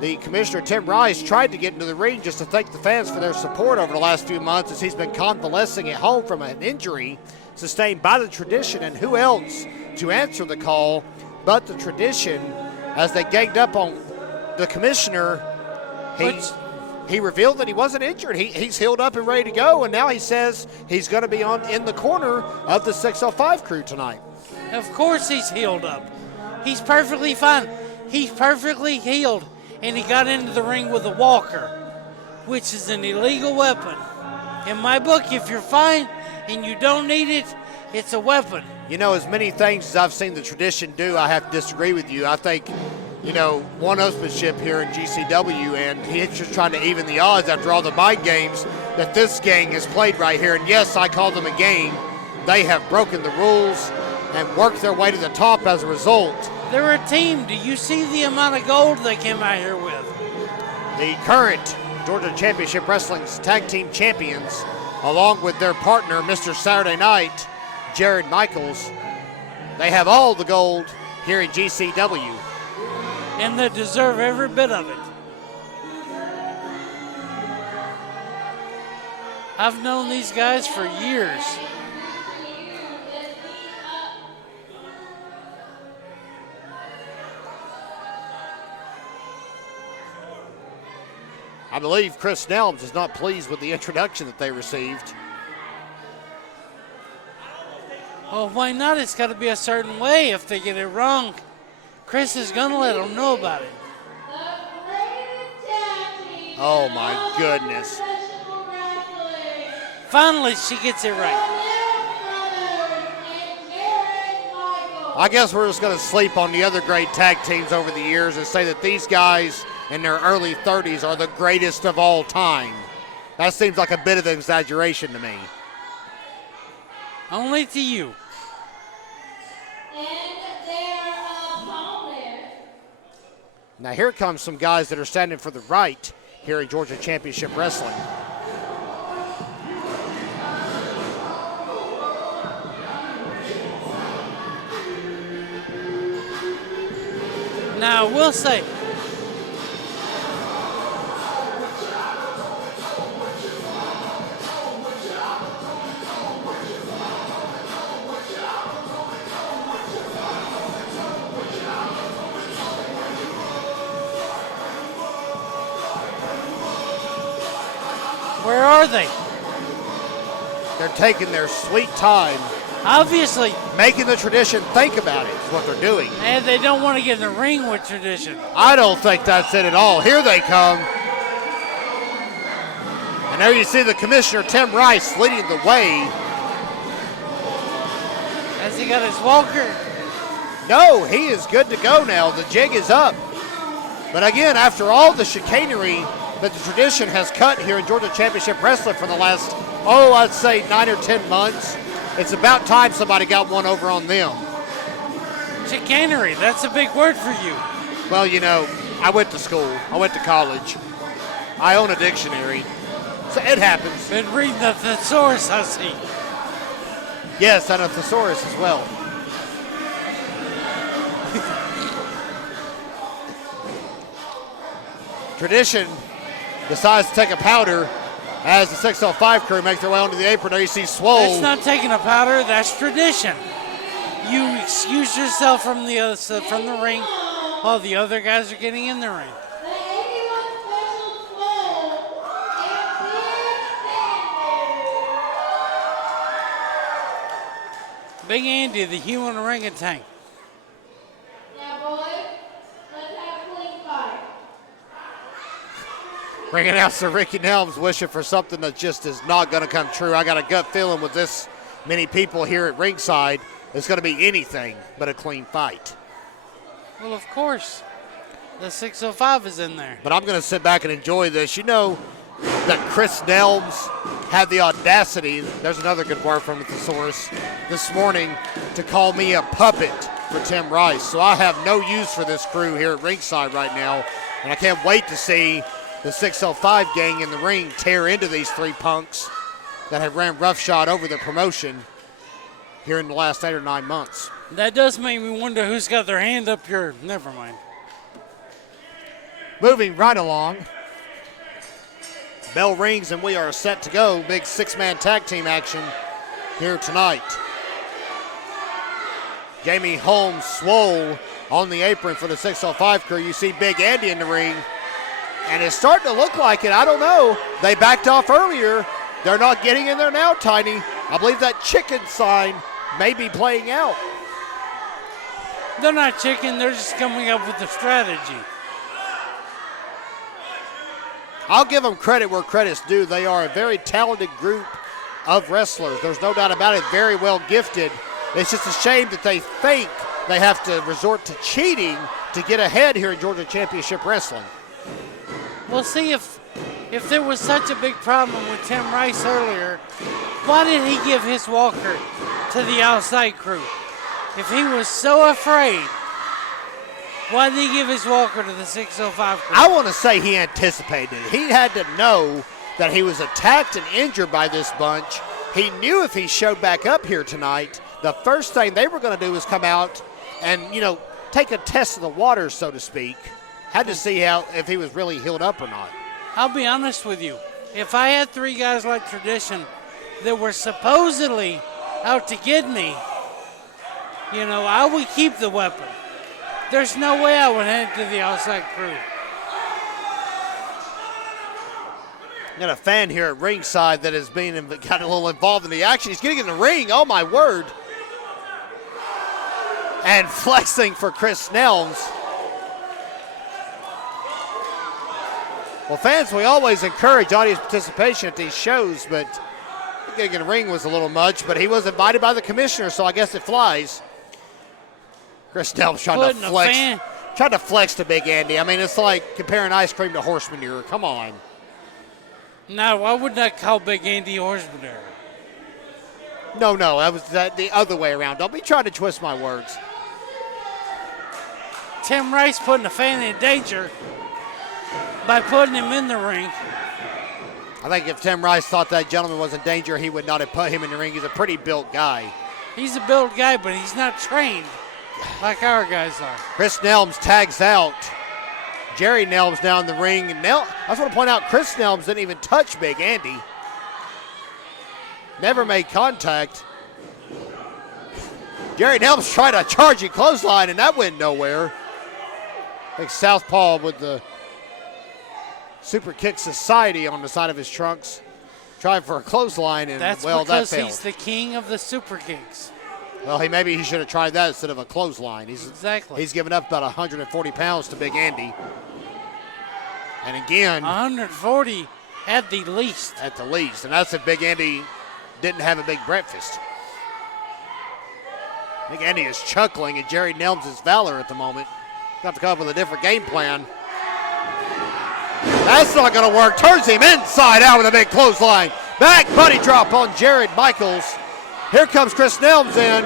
the Commissioner Tim Rice tried to get into the ring just to thank the fans for their support over the last few months as he's been convalescing at home from an injury sustained by the Tradition. And who else to answer the call but the Tradition as they ganged up on the Commissioner. He revealed that he wasn't injured. He's healed up and ready to go, and now he says he's going to be in the corner of the 605 crew tonight. Of course he's healed up. He's perfectly fine. He's perfectly healed, and he got into the ring with a walker, which is an illegal weapon. In my book, if you're fine and you don't need it, it's a weapon. You know, as many things as I've seen the Tradition do, I have to disagree with you. I think, you know, one-upsmanship here in GCW, and he's just trying to even the odds after all the mind games that this gang has played right here. And yes, I call them a game. They have broken the rules and worked their way to the top as a result. They're a team. Do you see the amount of gold they came out here with? The current Georgia Championship Wrestling's tag team champions, along with their partner, Mr. Saturday Night, Jared Michaels, they have all the gold here in GCW. And they deserve every bit of it. I've known these guys for years. I believe Chris Nelms is not pleased with the introduction that they received. Well, why not? It's got to be a certain way. If they get it wrong, Chris is going to let them know about it. Oh, my goodness. Finally, she gets it right. I guess we're just going to sleep on the other great tag teams over the years and say that these guys in their early 30s are the greatest of all time. That seems like a bit of an exaggeration to me. Only to you. Now here comes some guys that are standing for the right here in Georgia Championship Wrestling. Now, I will say, where are they? They're taking their sweet time. Obviously. Making the Tradition think about it is what they're doing. And they don't want to get in the ring with Tradition. I don't think that's it at all. Here they come. And there you see the Commissioner, Tim Rice, leading the way. Has he got his walker? No, he is good to go now. The jig is up. But again, after all the chicanery that the Tradition has cut here in Georgia Championship Wrestling for the last, I'd say 9 or 10 months, it's about time somebody got one over on them. Chicanery, that's a big word for you. Well, you know, I went to school. I went to college. I own a dictionary. So it happens. Been reading the thesaurus, I see. Yes, and a thesaurus as well. Tradition decides to take a powder as the 605 crew make their way onto the apron. There you see Swole. That's not taking a powder, that's Tradition. You excuse yourself from the ring while the other guys are getting in the ring. Big Andy, the human orangutan. Ring announcer Ricky Nelms wishing for something that just is not going to come true. I got a gut feeling with this many people here at ringside, it's going to be anything but a clean fight. Well, of course. The 605 is in there. But I'm going to sit back and enjoy this. You know, that Chris Nelms had the audacity, there's another good word from the thesaurus, this morning to call me a puppet for Tim Rice. So I have no use for this crew here at ringside right now, and I can't wait to see the 605 gang in the ring tear into these three punks that have ran roughshod over the promotion here in the last 8 or 9 months. That does make me wonder who's got their hand up here. Never mind. Moving right along. Bell rings and we are set to go. Big 6-man tag team action here tonight. Jamie Holmes, Swole on the apron for the 605 crew. You see Big Andy in the ring. And it's starting to look like it. I don't know. They backed off earlier. They're not getting in there now, Tiny. I believe that chicken sign may be playing out. They're not chicken. They're just coming up with a strategy. I'll give them credit where credit's due. They are a very talented group of wrestlers. There's no doubt about it. Very well gifted. It's just a shame that they think they have to resort to cheating to get ahead here in Georgia Championship Wrestling. Well, see, if there was such a big problem with Tim Rice earlier, why did he give his walker to the outside crew? If he was so afraid, why did he give his walker to the 605 crew? I want to say he anticipated it. He had to know that he was attacked and injured by this bunch. He knew if he showed back up here tonight, the first thing they were going to do was come out and, take a test of the waters, so to speak. Had to see if he was really healed up or not. I'll be honest with you. If I had three guys like Tradition that were supposedly out to get me, I would keep the weapon. There's no way I would hand it to the outside crew. Got a fan here at ringside that has got a little involved in the action. He's getting in the ring. Oh, my word. And flexing for Chris Nelms. Well, fans, we always encourage audience participation at these shows, but getting in the ring was a little much, but he was invited by the commissioner, so I guess it flies. Chris Nelms trying to flex to Big Andy. I mean, it's like comparing ice cream to horse manure. Come on. No, I would not call Big Andy horse manure. No, that was the other way around. Don't be trying to twist my words. Tim Rice putting a fan in danger by putting him in the ring. I think if Tim Rice thought that gentleman was in danger, he would not have put him in the ring. He's a pretty built guy. He's a built guy, but he's not trained like our guys are. Chris Nelms tags out. Jerry Nelms now in the ring. And I just want to point out, Chris Nelms didn't even touch Big Andy. Never made contact. Jerry Nelms tried a charging clothesline, and that went nowhere. I think Southpaw with the Super Kick Society on the side of his trunks. Trying for a clothesline, and that failed. He's the king of the Super Kicks. Well, maybe he should have tried that instead of a clothesline. Exactly. He's given up about 140 pounds to Big Andy. And again, 140 at the least. At the least. And that's if Big Andy didn't have a big breakfast. Big Andy is chuckling at Jerry Nelms' valor at the moment. Have to come up with a different game plan. That's not going to work. Turns him inside out with a big clothesline. Back buddy drop on Jared Michaels. Here comes Chris Nelms in.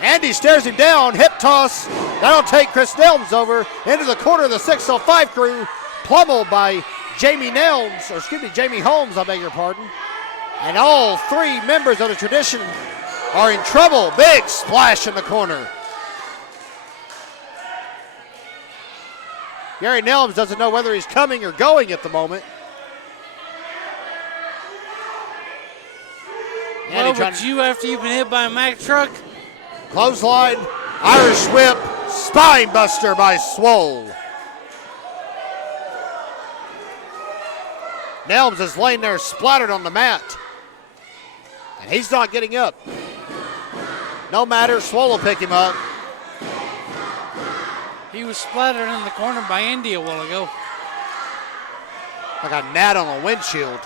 Andy stares him down. Hip toss. That'll take Chris Nelms over into the corner of the 605 crew. Pummeled by Jamie Holmes, I beg your pardon. And all three members of the Tradition are in trouble. Big splash in the corner. Gary Nelms doesn't know whether he's coming or going at the moment. Well, would you after you've been hit by a Mack truck? Clothesline, Irish whip, spine buster by Swole. Nelms is laying there splattered on the mat. And he's not getting up. No matter, Swole will pick him up. He was splattered in the corner by Andy a while ago. Like a gnat on a windshield.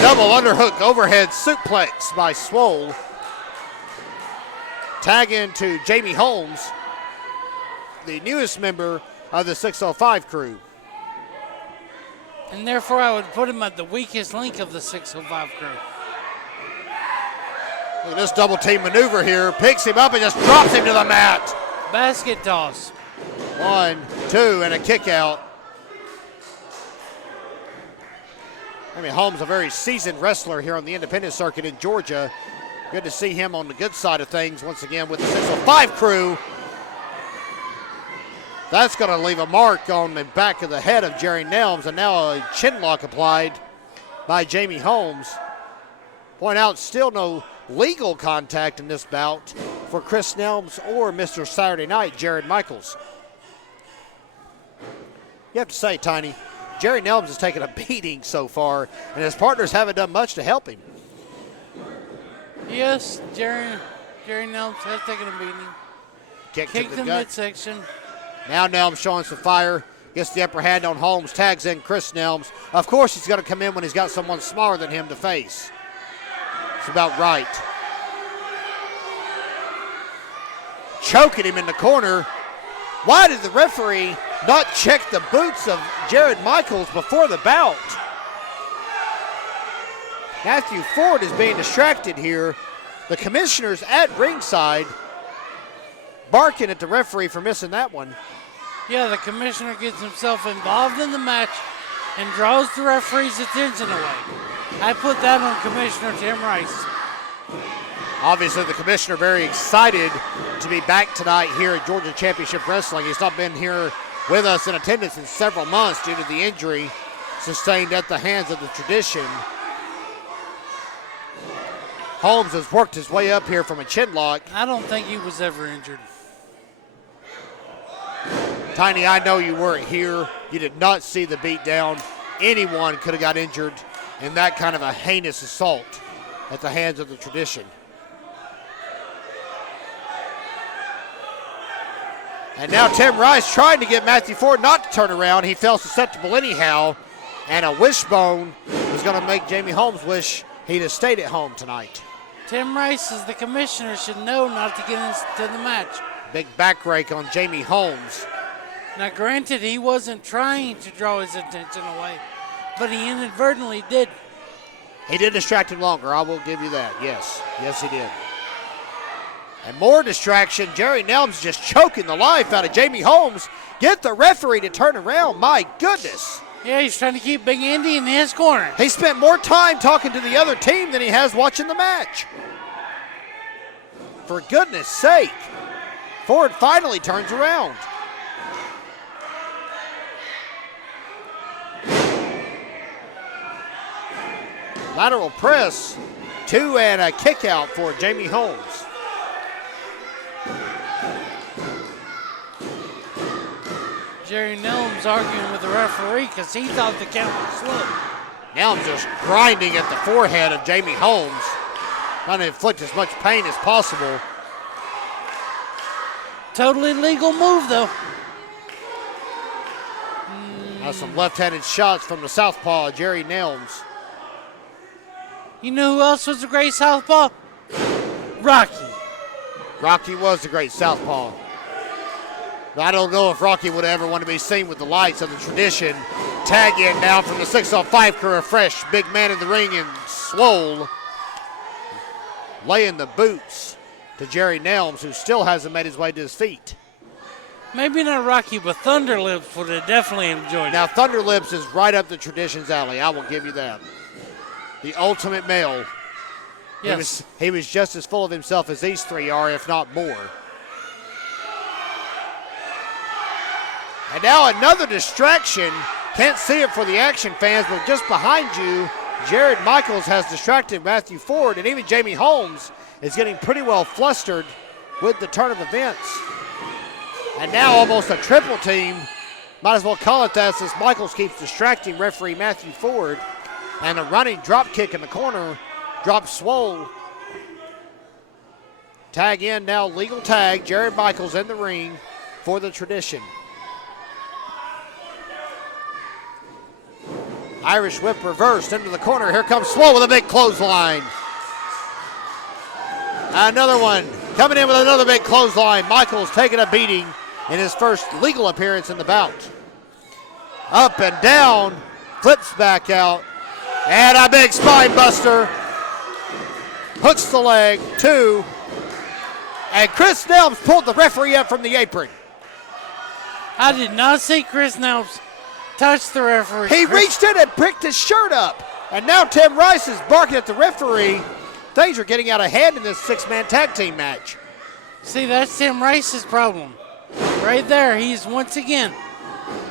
Double underhook overhead suplex by Swole. Tag into Jamie Holmes, the newest member of the 605 crew. And therefore, I would put him at the weakest link of the 605 crew. Look at this double team maneuver here. Picks him up and just drops him to the mat. Basket toss. 1, 2, and a kick out. I mean, Holmes, a very seasoned wrestler here on the independent circuit in Georgia. Good to see him on the good side of things once again with the 605 crew. That's going to leave a mark on the back of the head of Jerry Nelms, and now a chin lock applied by Jamie Holmes. Point out, still no legal contact in this bout for Chris Nelms or Mr. Saturday Night, Jared Michaels. You have to say, Tiny, Jerry Nelms has taken a beating so far, and his partners haven't done much to help him. Yes, Jerry Nelms has taken a beating. Kicked in the gut. midsection. Now Nelms showing some fire. Gets the upper hand on Holmes. Tags in Chris Nelms. Of course he's going to come in when he's got someone smaller than him to face. It's about right. Choking him in the corner. Why did the referee not check the boots of Jared Michaels before the bout? Matthew Ford is being distracted here. The commissioner's at ringside, barking at the referee for missing that one. Yeah, the commissioner gets himself involved in the match and draws the referee's attention away. I put that on Commissioner Tim Rice. Obviously, the commissioner very excited to be back tonight here at Georgia Championship Wrestling. He's not been here with us in attendance in several months due to the injury sustained at the hands of the Tradition. Holmes has worked his way up here from a chin lock. I don't think he was ever injured. Tiny, I know you weren't here. You did not see the beatdown. Anyone could have got injured in that kind of a heinous assault at the hands of the Tradition. And now Tim Rice trying to get Matthew Ford not to turn around. He felt susceptible anyhow. And a wishbone is going to make Jamie Holmes wish he'd have stayed at home tonight. Tim Rice, as the commissioner, should know not to get into the match. Big back rake on Jamie Holmes. Now, granted, he wasn't trying to draw his attention away, but he inadvertently did. He did distract him longer, I will give you that, yes. Yes, he did. And more distraction, Jerry Nelms just choking the life out of Jamie Holmes. Get the referee to turn around, my goodness. Yeah, he's trying to keep Big Andy in his corner. He spent more time talking to the other team than he has watching the match. For goodness sake. Ford finally turns around. Lateral press, 2 and a kick out for Jamie Holmes. Jerry Nelms arguing with the referee because he thought the count was slow. Nelms just grinding at the forehead of Jamie Holmes, trying to inflict as much pain as possible. Totally legal move, though. Now some left-handed shots from the southpaw, Jerry Nelms. You know who else was a great southpaw? Rocky. Rocky was a great southpaw. But I don't know if Rocky would ever want to be seen with the lights of the Tradition. Tag in now from the 605 crew, a fresh big man in the ring and Swole. Laying the boots to Jerry Nelms, who still hasn't made his way to his feet. Maybe not Rocky, but Thunderlips would have definitely enjoyed it. Now Thunderlips is right up the Tradition's alley, I will give you that. The ultimate male. Yes. He was just as full of himself as these three are, if not more. And now another distraction. Can't see it for the action fans, but just behind you, Jared Michaels has distracted Matthew Ford, and even Jamie Holmes is getting pretty well flustered with the turn of events. And now almost a triple team. Might as well call it that since Michaels keeps distracting referee Matthew Ford. And a running drop kick in the corner drops Swole. Tag in now, legal tag. Jared Michaels in the ring for the Tradition. Irish whip reversed into the corner. Here comes Swole with a big clothesline. Another one coming in with another big clothesline. Michaels taking a beating in his first legal appearance in the bout. Up and down flips back out, and a big spine buster. Hooks the leg, 2. And Chris Nelms pulled the referee up from the apron. I did not see Chris Nelms touch the referee. He reached in and picked his shirt up. And now Tim Rice is barking at the referee. Things are getting out of hand in this 6-man tag team match. See, that's Tim Rice's problem. Right there, he's once again.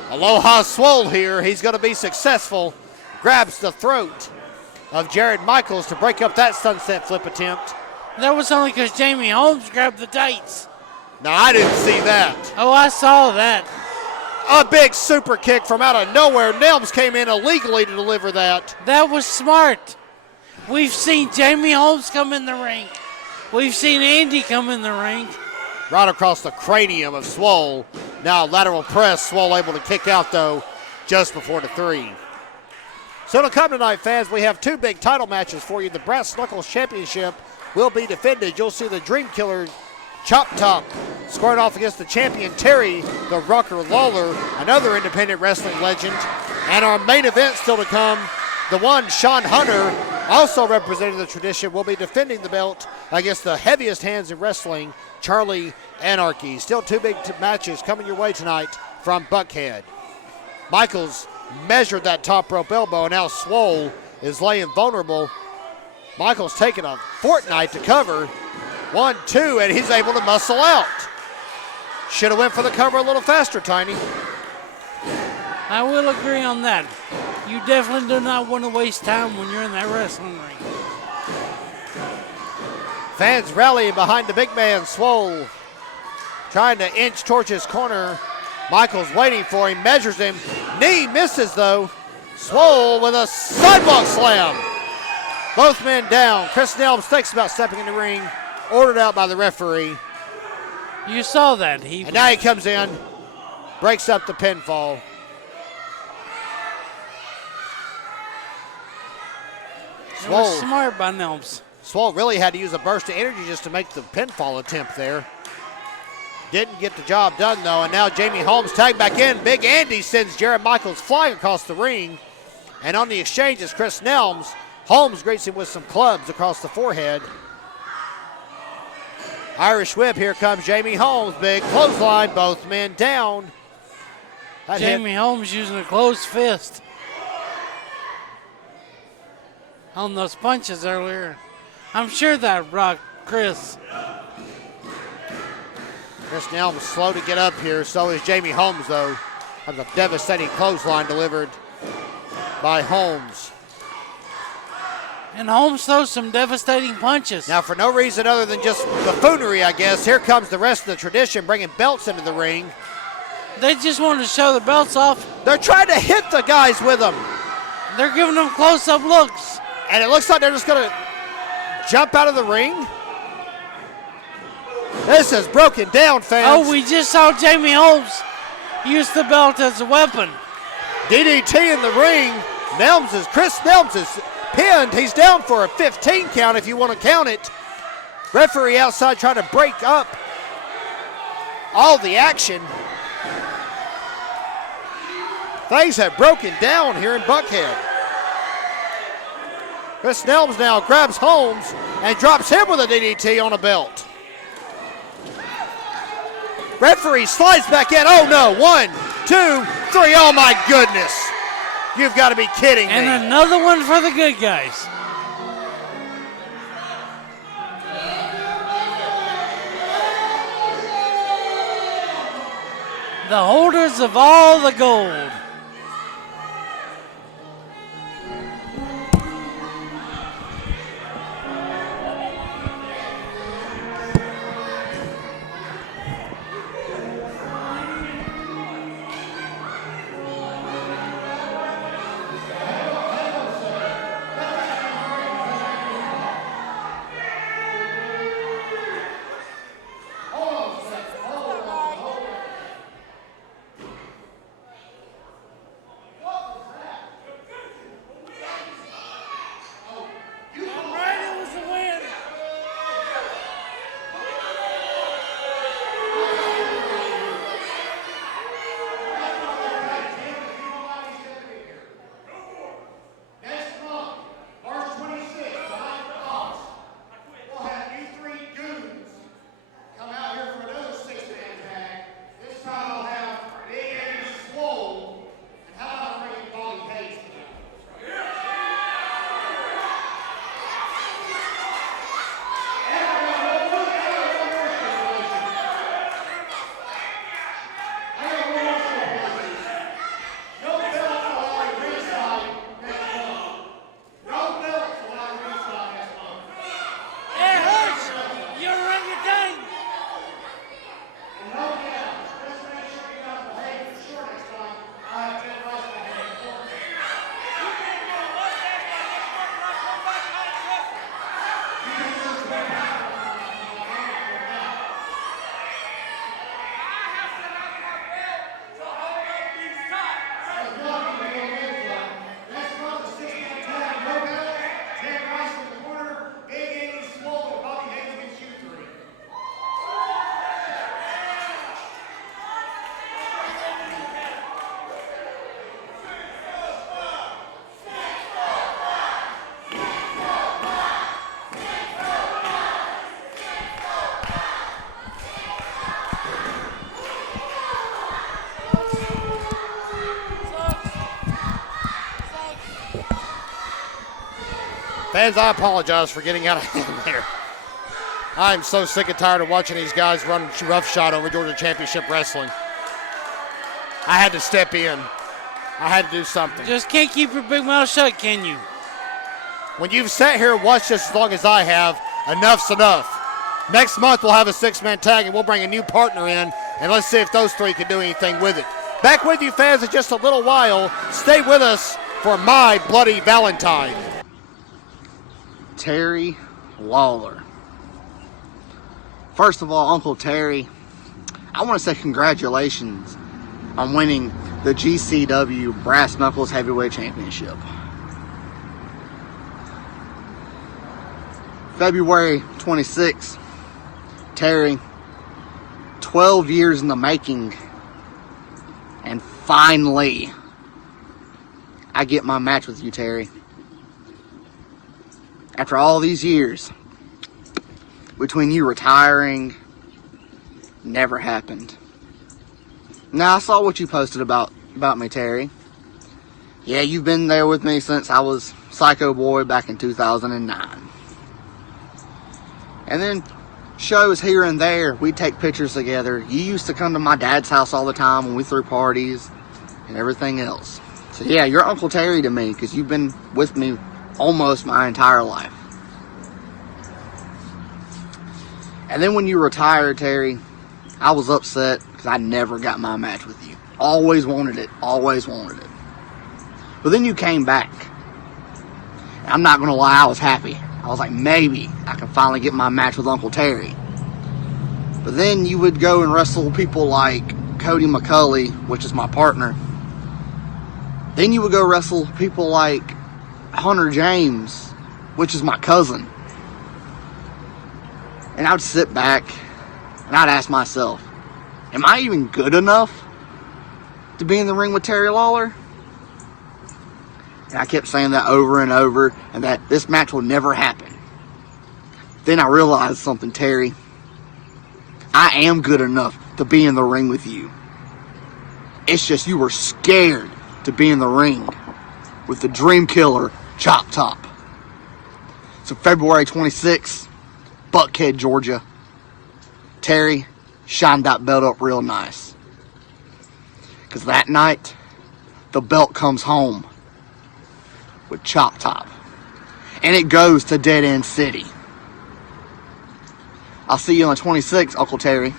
Aloha Swole here. He's going to be successful. Grabs the throat of Jared Michaels to break up that sunset flip attempt. That was only because Jamie Holmes grabbed the tights. No, I didn't see that. Oh, I saw that. A big super kick from out of nowhere. Nelms came in illegally to deliver that. That was smart. We've seen Jamie Holmes come in the ring. We've seen Andy come in the ring. Right across the cranium of Swole. Now lateral press. Swole able to kick out, though, just before the 3. So to come tonight, fans, we have 2 big title matches for you. The Brass Knuckles Championship will be defended. You'll see the Dream Killer Chop Top squaring off against the champion Terry the Rucker Lawler, another independent wrestling legend. And our main event still to come, the one Shawn Hunter, also representing the tradition, will be defending the belt against the heaviest hands in wrestling, Charlie Anarchy. Still 2 big matches coming your way tonight from Buckhead. Michaels measured that top rope elbow, and now Swole is laying vulnerable. Michaels taking a fortnight to cover. 1, 2, and he's able to muscle out. Should have went for the cover a little faster, Tiny. I will agree on that. You definitely do not want to waste time when you're in that wrestling ring. Fans rallying behind the big man, Swole. Trying to inch towards his corner. Michaels waiting for him, measures him. Knee misses, though. Swole with a sidewalk slam. Both men down. Chris Nelms thinks about stepping in the ring. Ordered out by the referee. You saw that. And now he comes in, breaks up the pinfall. It was smart by Nelms. Swole really had to use a burst of energy just to make the pinfall attempt there. Didn't get the job done, though, and now Jamie Holmes tagged back in. Big Andy sends Jared Michaels flying across the ring. And on the exchange is Chris Nelms. Holmes greets him with some clubs across the forehead. Irish whip, here comes Jamie Holmes. Big clothesline, both men down. Jamie Holmes using a closed fist on those punches earlier. I'm sure that rocked Chris. Chris Nelms slow to get up here. So is Jamie Holmes, though. That's a devastating clothesline delivered by Holmes. And Holmes throws some devastating punches. Now, for no reason other than just buffoonery, I guess, here comes the rest of the tradition, bringing belts into the ring. They just wanted to show the belts off. They're trying to hit the guys with them. They're giving them close-up looks. And it looks like they're just going to jump out of the ring. This is broken down, fans. Oh, we just saw Jamie Holmes use the belt as a weapon. DDT in the ring. Chris Nelms is pinned. He's down for a 15 count if you want to count it. Referee outside trying to break up all the action. Things have broken down here in Buckhead. Chris Nelms now grabs Holmes and drops him with a DDT on a belt. Referee slides back in. Oh no, 1, 2, 3. Oh my goodness. You've got to be kidding me. And another one for the good guys. The holders of all the gold. time I'll have Big Eddie Swole, and how about I bring Bloody Valentine? It hurts. You're orangutan. Fans, I apologize for getting out of hand there. I'm so sick and tired of watching these guys run roughshod over Georgia Championship Wrestling. I had to step in. I had to do something. Just can't keep your big mouth shut, can you? When you've sat here and watched this as long as I have, enough's enough. Next month we'll have a 6-man tag and we'll bring a new partner in, and let's see if those three can do anything with it. Back with you, fans, in just a little while. Stay with us for My Bloody Valentine. Terry Lawler. First of all, Uncle Terry, I want to say congratulations on winning the GCW Brass Knuckles Heavyweight Championship. February 26th, Terry, 12 years in the making, and finally, I get my match with you, Terry. After all these years, between you retiring, never happened. Now, I saw what you posted about me, Terry. Yeah, you've been there with me since I was Psycho Boy back in 2009. And then shows here and there, we'd take pictures together. You used to come to my dad's house all the time when we threw parties and everything else. So yeah, you're Uncle Terry to me because you've been with me almost my entire life. And then when you retired, Terry, I was upset because I never got my match with you. Always wanted it. Always wanted it. But then you came back. And I'm not going to lie, I was happy. I was like, maybe I can finally get my match with Uncle Terry. But then you would go and wrestle people like Cody McCulley, which is my partner. Then you would go wrestle people like Hunter James, which is my cousin. And I would sit back and I'd ask myself, am I even good enough to be in the ring with Terry Lawler? And I kept saying that over and over, and that this match will never happen. Then I realized something, Terry. I am good enough to be in the ring with you. It's just you were scared to be in the ring with the Dream Killer, Chop Top. So February 26th, Buckhead, Georgia. Terry, shine that belt up real nice. Because that night, the belt comes home with Chop Top. And it goes to Dead End City. I'll see you on the 26th, Uncle Terry.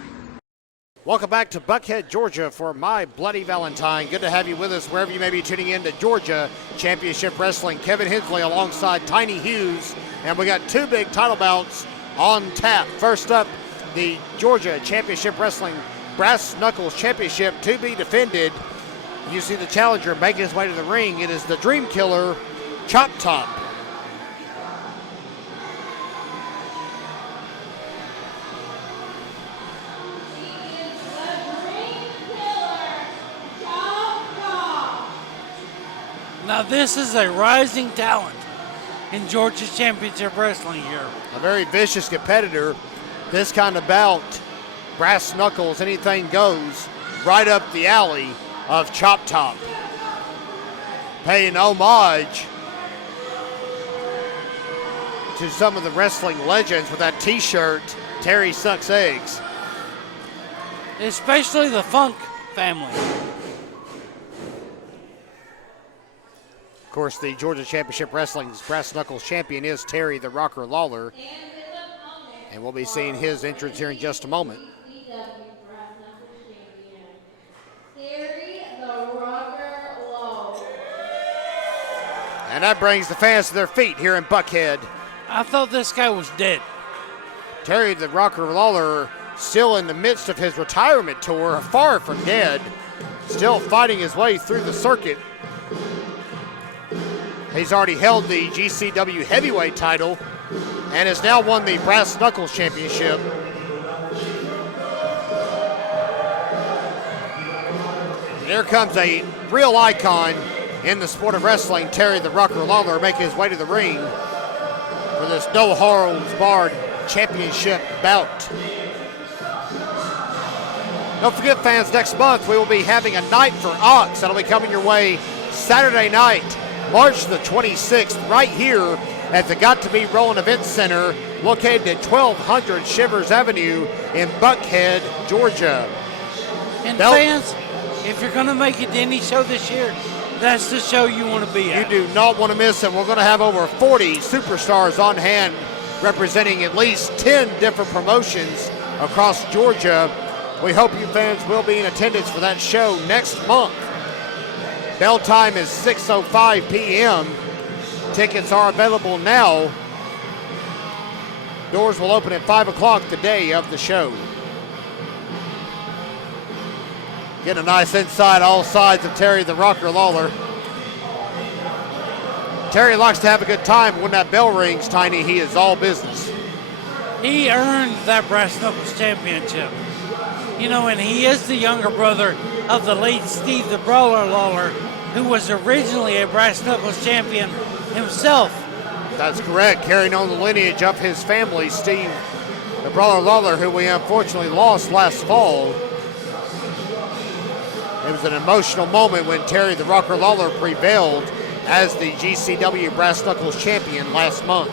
Welcome back to Buckhead, Georgia for My Bloody Valentine. Good to have you with us wherever you may be tuning in to Georgia Championship Wrestling. Kevin Hensley alongside Tiny Hughes. And we got two big title bouts on tap. First up, the Georgia Championship Wrestling Brass Knuckles Championship to be defended. You see the challenger making his way to the ring. It is the Dream Killer, Chop Top. Now this is a rising talent in Georgia Championship Wrestling here. A very vicious competitor. This kind of bout, brass knuckles, anything goes. right up the alley of Chop Top. Paying homage to some of the wrestling legends with that t-shirt, Terry Sucks Eggs. Especially the Funk family. Of course, the Georgia Championship Wrestling's brass knuckles champion is Terry the Rocker Lawler. And we'll be seeing his entrance here in just a moment. And that brings the fans to their feet here in Buckhead. I thought this guy was dead. Terry the Rocker Lawler still in the midst of his retirement tour, far from dead, still fighting his way through the circuit. He's already held the GCW heavyweight title and has now won the Brass Knuckles Championship. Here comes a real icon in the sport of wrestling, Terry the Rocker Lawler, making his way to the ring for this no holds barred championship bout. Don't forget, fans, next month we will be having a Night for Ox. That'll be coming your way Saturday night, March the 26th, right here at the Got to Be Rollin Event Center, located at 1200 Chivers Avenue in Buckhead, Georgia. And fans, if you're going to make it to any show this year, that's the show you want to be at. You do not want to miss it. We're going to have over 40 superstars on hand representing at least 10 different promotions across Georgia. We hope you fans will be in attendance for that show next month. Bell time is 6:05 p.m. Tickets are available now. Doors will open at 5 o'clock the day of the show. Get a nice inside all sides of Terry the Rocker Lawler. Terry likes to have a good time. When that bell rings, Tiny, he is all business. He earned that Brass Knuckles Championship. You know, and he is the younger brother of the late Steve the Brawler Lawler, who was originally a Brass Knuckles champion himself. That's correct, carrying on the lineage of his family, Steve the Brawler Lawler, who we unfortunately lost last fall. It was an emotional moment when Terry the Rocker Lawler prevailed as the GCW Brass Knuckles champion last month.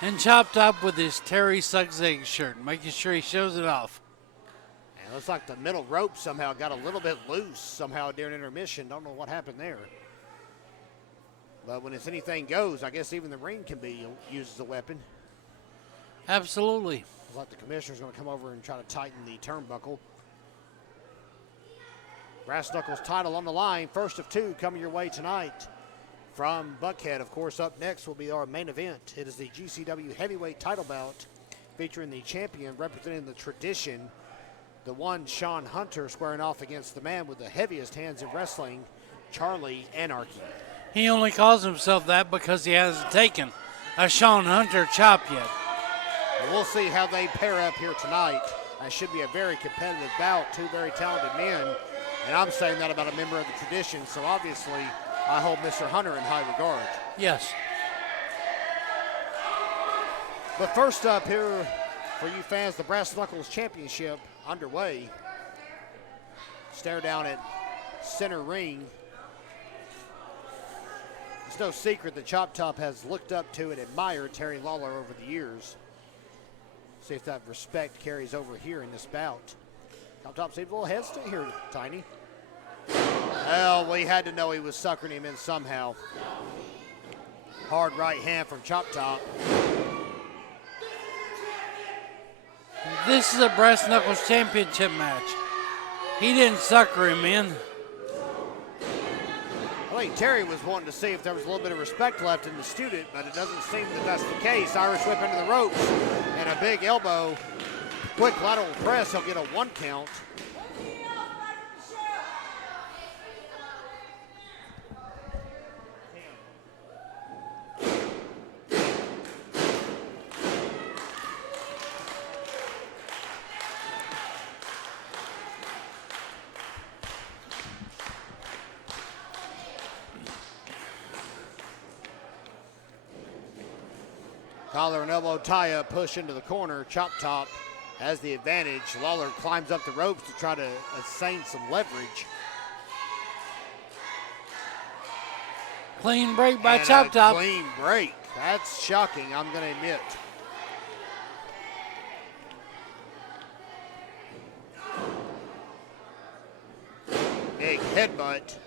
And chopped up with his Terry Sucks Egg shirt, making sure he shows it off. And it looks like the middle rope somehow got a little bit loose somehow during intermission. Don't know what happened there. But when it's anything goes, I guess even the ring can be used as a weapon. Absolutely. Looks like the commissioner's going to come over and try to tighten the turnbuckle. Brass Knuckles title on the line. First of two coming your way tonight from Buckhead. Of course, up next will be our main event. It is the GCW heavyweight title bout featuring the champion representing the tradition, the one Shawn Hunter, squaring off against the man with the heaviest hands in wrestling, Charlie Anarchy. He only calls himself that because he hasn't taken a Shawn Hunter chop yet. And we'll see how they pair up here tonight. That should be a very competitive bout. Two very talented men. And I'm saying that about a member of the tradition, so obviously I hold Mr. Hunter in high regard. Yes. But first up here for you fans, the Brass Knuckles Championship underway. Stare down at center ring. It's no secret that Chop Top has looked up to and admired Terry Lawler over the years. See if that respect carries over here in this bout. Chop Top seems a little hesitant here, Tiny. Well, we had to know he was suckering him in somehow. Hard right hand from Chop Top. This is a Brass Knuckles Championship match. He didn't sucker him in. I think Terry was wanting to see if there was a little bit of respect left in the student, but it doesn't seem that that's the case. Irish whip into the ropes and a big elbow. Quick lateral press, he'll get a 1 count. Collar and elbow tie-up, push into the corner. Chop Top has the advantage. Lawler climbs up the ropes to try to attain some leverage. Clean break by And Chop Top. Clean break. That's shocking, I'm going to admit. Big headbutt.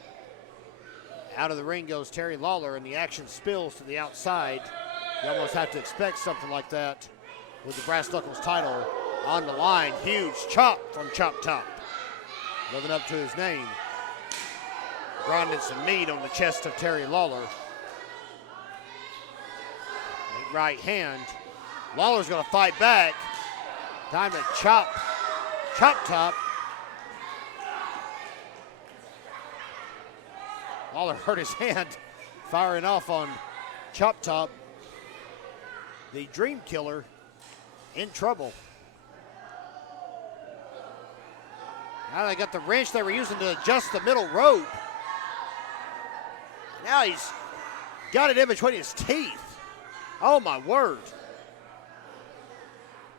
Out of the ring goes Terry Lawler, and the action spills to the outside. You almost have to expect something like that with the Brass Knuckles title on the line. Huge chop from Chop Top. Living up to his name. Grinding some meat on the chest of Terry Lawler. Big right hand. Lawler's going to fight back. Time to chop Top. Lawler hurt his hand firing off on Chop Top. The Dream Killer in trouble. Now they got the wrench they were using to adjust the middle rope. Now he's got it in between his teeth. Oh my word.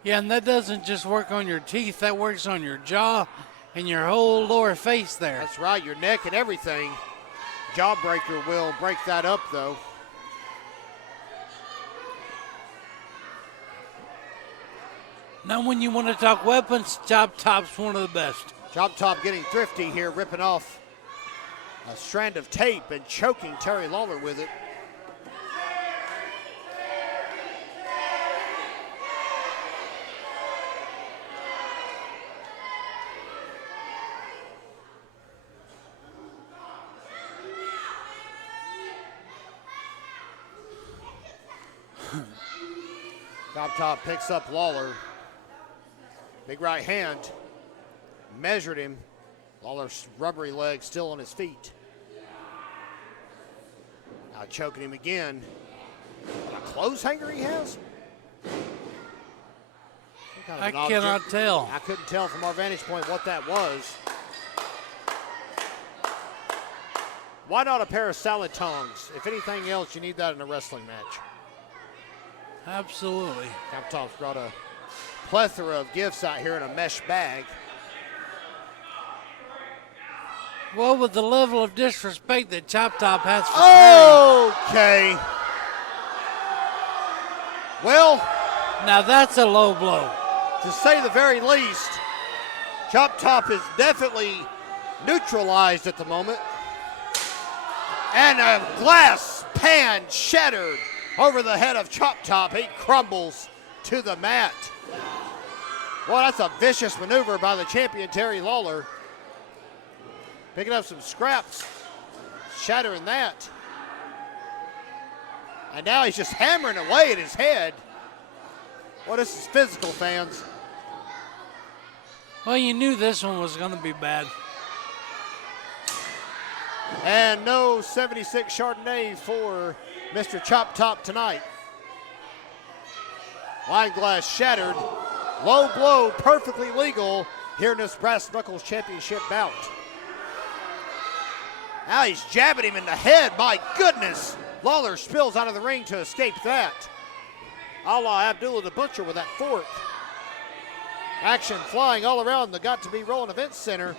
Yeah, and that doesn't just work on your teeth, that works on your jaw and your whole lower face there. That's right, your neck and everything. Jawbreaker will break that up though. Now when you want to talk weapons, Chop Top's one of the best. Chop Top getting thrifty here, ripping off a strand of tape and choking Terry Lawler with it. Chop Top picks up Lawler. Big right hand. Measured him. Lawler's rubbery leg still on his feet. Now choking him again. What a clothes hanger he has? I cannot tell. I couldn't tell from our vantage point what that was. Why not a pair of salad tongs? If anything else, you need that in a wrestling match. Absolutely. Chop Top's brought a plethora of gifts out here in a mesh bag. Well, with the level of disrespect that Chop Top has for Okay. Well, now that's a low blow. To say the very least, Chop Top is definitely neutralized at the moment. And a glass pan shattered over the head of Chop Top. He crumbles to the mat. Well, that's a vicious maneuver by the champion, Terry Lawler. Picking up some scraps, shattering that. And now he's just hammering away at his head. Well, this is physical, fans. Well, you knew this one was going to be bad. And no 76 Chardonnay for Mr. Chop Top tonight. Wine glass shattered. Low blow, perfectly legal here in this Brass Knuckles Championship bout. Now he's jabbing him in the head. My goodness. Lawler spills out of the ring to escape that. A la Abdullah the Butcher with that fork. Action flying all around the Got to Be Rollin Event Center.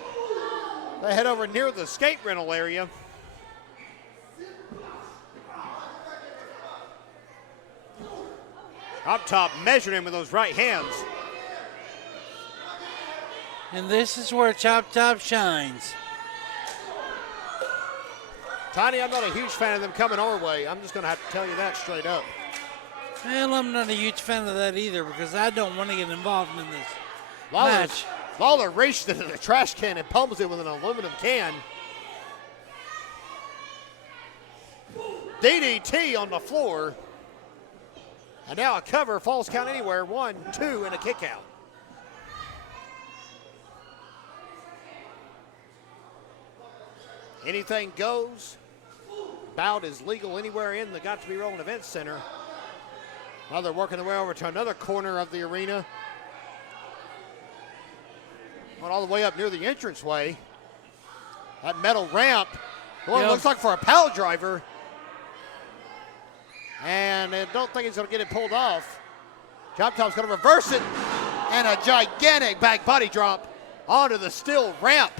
They head over near the skate rental area. Up top, measured him with those right hands. And this is where Chop Top shines. Tiny, I'm not a huge fan of them coming our way. I'm just going to have to tell you that straight up. Well, I'm not a huge fan of that either because I don't want to get involved in this match. Lawler reaches into the trash can and pummels it with an aluminum can. DDT on the floor. And now a cover, falls count anywhere. 1, 2, and a kick out. Anything goes. Bout is legal anywhere in the Got to Be Rollin Event Center. Now they're working their way over to another corner of the arena. Went all the way up near the entranceway. That metal ramp. Well, it looks like for a power driver. And I don't think he's going to get it pulled off. Chop Top's going to reverse it. And a gigantic back body drop onto the steel ramp.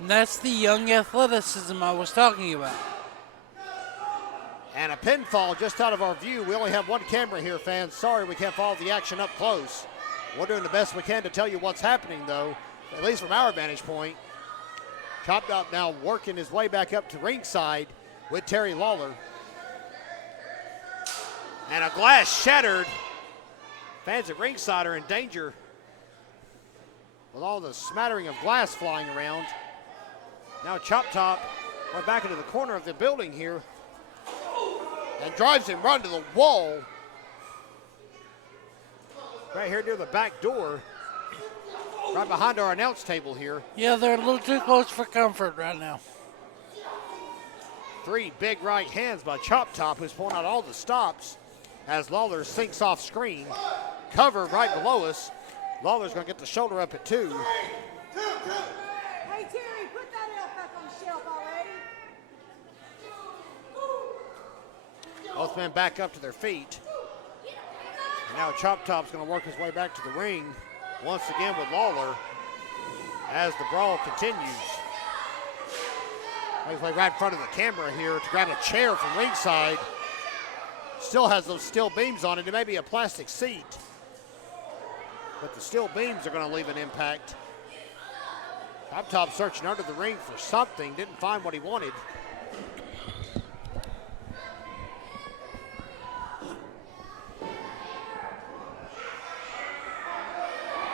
And that's the young athleticism I was talking about. And a pinfall just out of our view. We only have one camera here, fans. Sorry we can't follow the action up close. We're doing the best we can to tell you what's happening, though, at least from our vantage point. Chop Top now working his way back up to ringside with Terry Lawler. And a glass shattered. Fans at ringside are in danger with all the smattering of glass flying around. Now Chop Top right back into the corner of the building here and drives him right to the wall. Right here near the back door. Right behind our announce table here. Yeah, they're a little too close for comfort right now. 3 big right hands by Chop Top, who's pulling out all the stops as Lawler sinks off screen. Cover right below us. Lawler's going to get the shoulder up at 2. Hey, Terry, put that elf back on the shelf already. Both men back up to their feet. And now Chop Top's going to work his way back to the ring once again with Lawler as the brawl continues. He's right in front of the camera here to grab a chair from ringside. Still has those steel beams on it. It may be a plastic seat, but the steel beams are going to leave an impact. Chop Top searching under the ring for something. Didn't find what he wanted.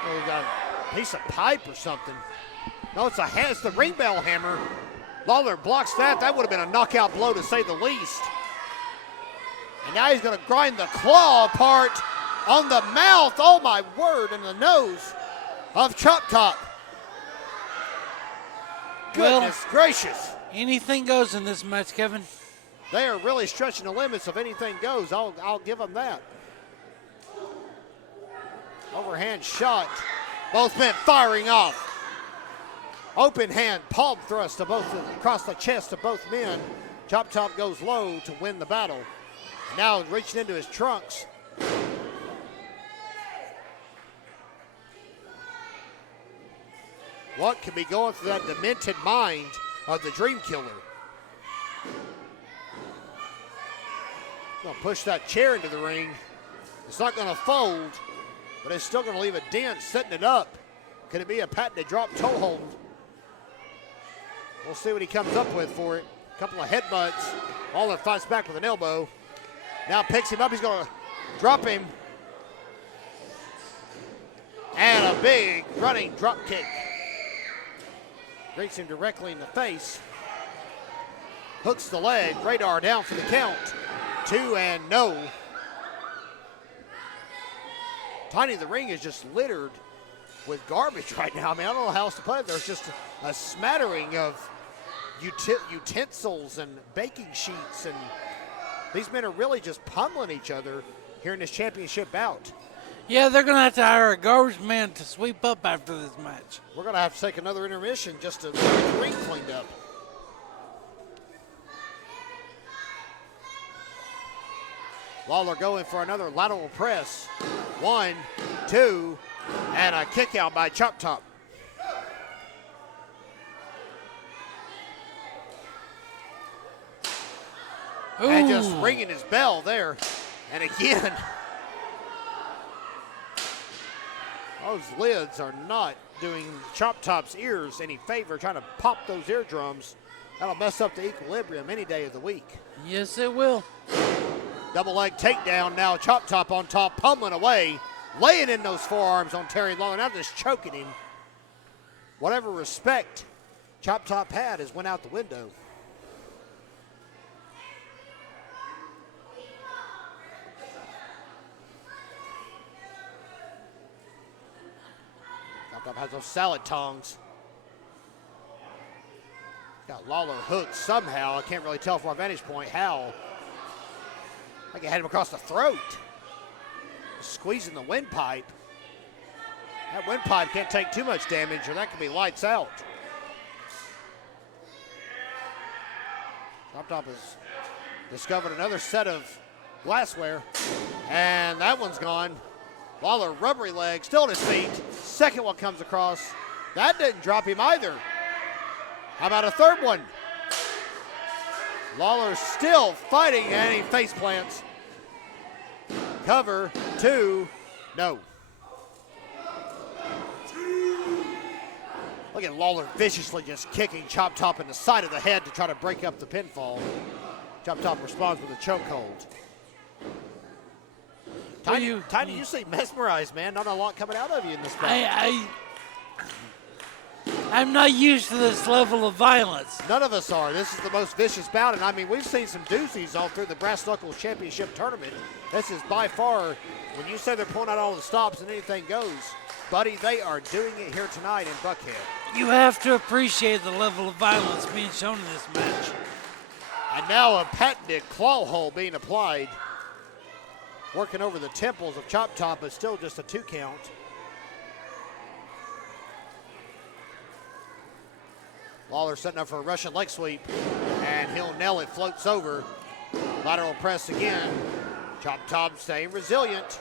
Oh, we got a piece of pipe or something. No, it's the ring bell hammer. Lawler blocks that. That would have been a knockout blow to say the least. And now he's going to grind the claw apart on the mouth, oh my word, and the nose of Chop Top. Goodness gracious. Anything goes in this match, Kevin. They are really stretching the limits of anything goes. I'll give them that. Overhand shot. Both men firing off. Open hand palm thrust to both across the chest of both men. Chop Top goes low to win the battle. Now reaching into his trunks. What can be going through that demented mind of the Dream Killer? Gonna push that chair into the ring. It's not gonna fold, but it's still gonna leave a dent setting it up. Could it be a patented drop toe hold? We'll see what he comes up with for it. A couple of headbutts. Lawler fights back with an elbow. Now picks him up. He's going to drop him. And a big running drop kick. Breaks him directly in the face. Hooks the leg. Radar down for the count. 2 and no. Tiny, the ring is just littered with garbage right now. I mean, I don't know how else to put it. There's just a smattering of utensils and baking sheets, and these men are really just pummeling each other here in this championship bout. Yeah, they're going to have to hire a garbage man to sweep up after this match. We're going to have to take another intermission just to get the ring cleaned up. Lawler going for another lateral press. 1, 2, and a kick out by Chop Top. Ooh. And just ringing his bell there. And again, those lids are not doing Chop Top's ears any favor, trying to pop those eardrums. That'll mess up the equilibrium any day of the week. Yes, it will. Double leg takedown now. Chop Top on top, pummeling away, laying in those forearms on Terry Lawler, now just choking him. Whatever respect Chop Top had has went out the window. Chop Top has those salad tongs. Got Lawler hooked somehow. I can't really tell from our vantage point how. I think he had him across the throat. Squeezing the windpipe. That windpipe can't take too much damage or that could be lights out. Chop Top is Discovered another set of glassware, and that one's gone. Lawler, rubbery leg, still on his feet. Second one comes across. That didn't drop him either. How about a third one? Lawler still fighting, and he face plants. Cover, 2, no. Look at Lawler viciously just kicking Chop Top in the side of the head to try to break up the pinfall. Chop Top responds with a chokehold. Tiny, you seem mesmerized, man. Not a lot coming out of you in this match. I'm not used to this level of violence. None of us are. This is the most vicious bout, and I mean, we've seen some doozies all through the Brass Knuckles Championship tournament. This is by far, when you say they're pulling out all the stops and anything goes, buddy, they are doing it here tonight in Buckhead. You have to appreciate the level of violence being shown in this match. And now a patented claw hold being applied. Working over the temples of Chop Top, but still just a 2 count. Lawler setting up for a Russian leg sweep, and he'll nail it, floats over. Lateral press again. Chop Top staying resilient.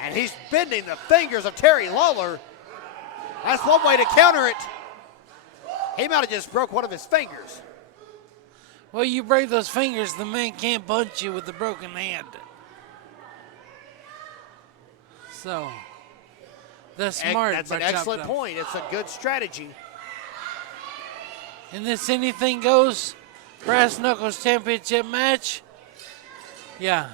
And he's bending the fingers of Terry Lawler. That's one way to counter it. He might have just broke one of his fingers. Well, you break those fingers, the man can't punch you with the broken hand. So, that's smart. That's an excellent point. It's a good strategy. In this anything goes Brass Knuckles Championship match, yeah.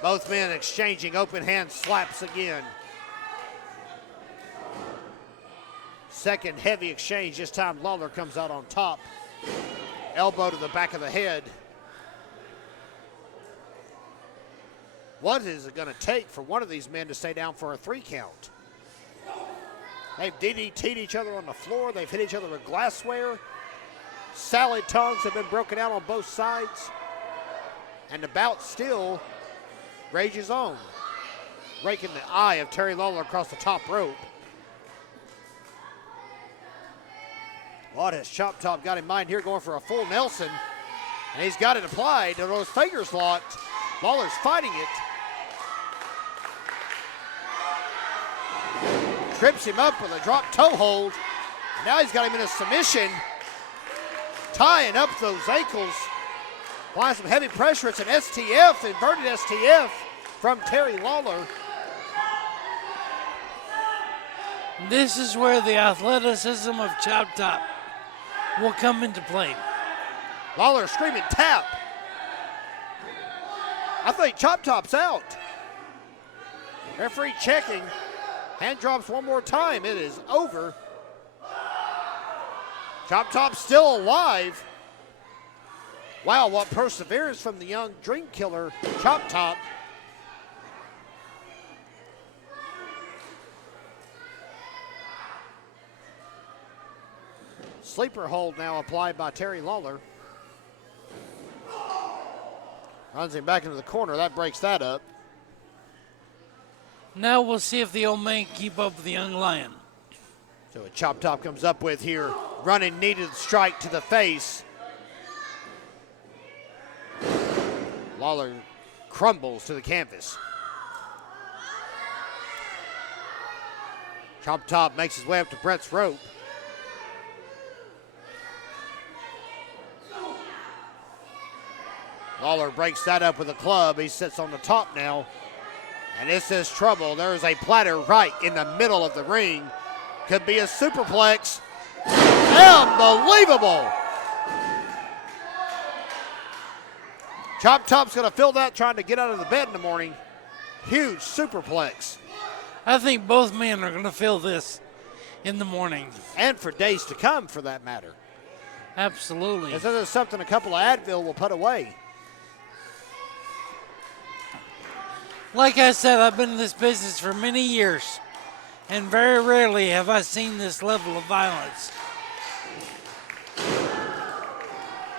Both men exchanging open hand slaps again. Second heavy exchange. This time Lawler comes out on top. Elbow to the back of the head. What is it going to take for one of these men to stay down for a 3 count? They've DDT'd each other on the floor. They've hit each other with glassware. Salad tongues have been broken out on both sides. And the bout still rages on. Raking the eye of Terry Lawler across the top rope. What has Chop Top got in mind here, going for a full Nelson? And he's got it applied. Those fingers locked. Lawler's fighting it. Trips him up with a drop toe hold. And now he's got him in a submission. Tying up those ankles. Applying some heavy pressure. It's an STF, inverted STF from Terry Lawler. This is where the athleticism of Chop Top will come into play. Lawler screaming tap. I think Chop Top's out. Referee checking. Hand drops one more time. It is over. Chop Top still alive. Wow, what perseverance from the young dream killer, Chop Top. Sleeper hold now applied by Terry Lawler. Runs him back into the corner. That breaks that up. Now we'll see if the old man can keep up with the young lion. So a Chop Top comes up with here. Running needed strike to the face. Lawler crumbles to the canvas. Chop Top makes his way up to Brett's rope. Lawler breaks that up with a club. He sits on the top now. And this is trouble. There is a platter right in the middle of the ring. Could be a superplex. Unbelievable. Chop Top's going to fill that trying to get out of the bed in the morning. Huge superplex. I think both men are going to feel this in the morning. And for days to come, for that matter. Absolutely. This is something a couple of Advil will put away. Like I said, I've been in this business for many years, and very rarely have I seen this level of violence.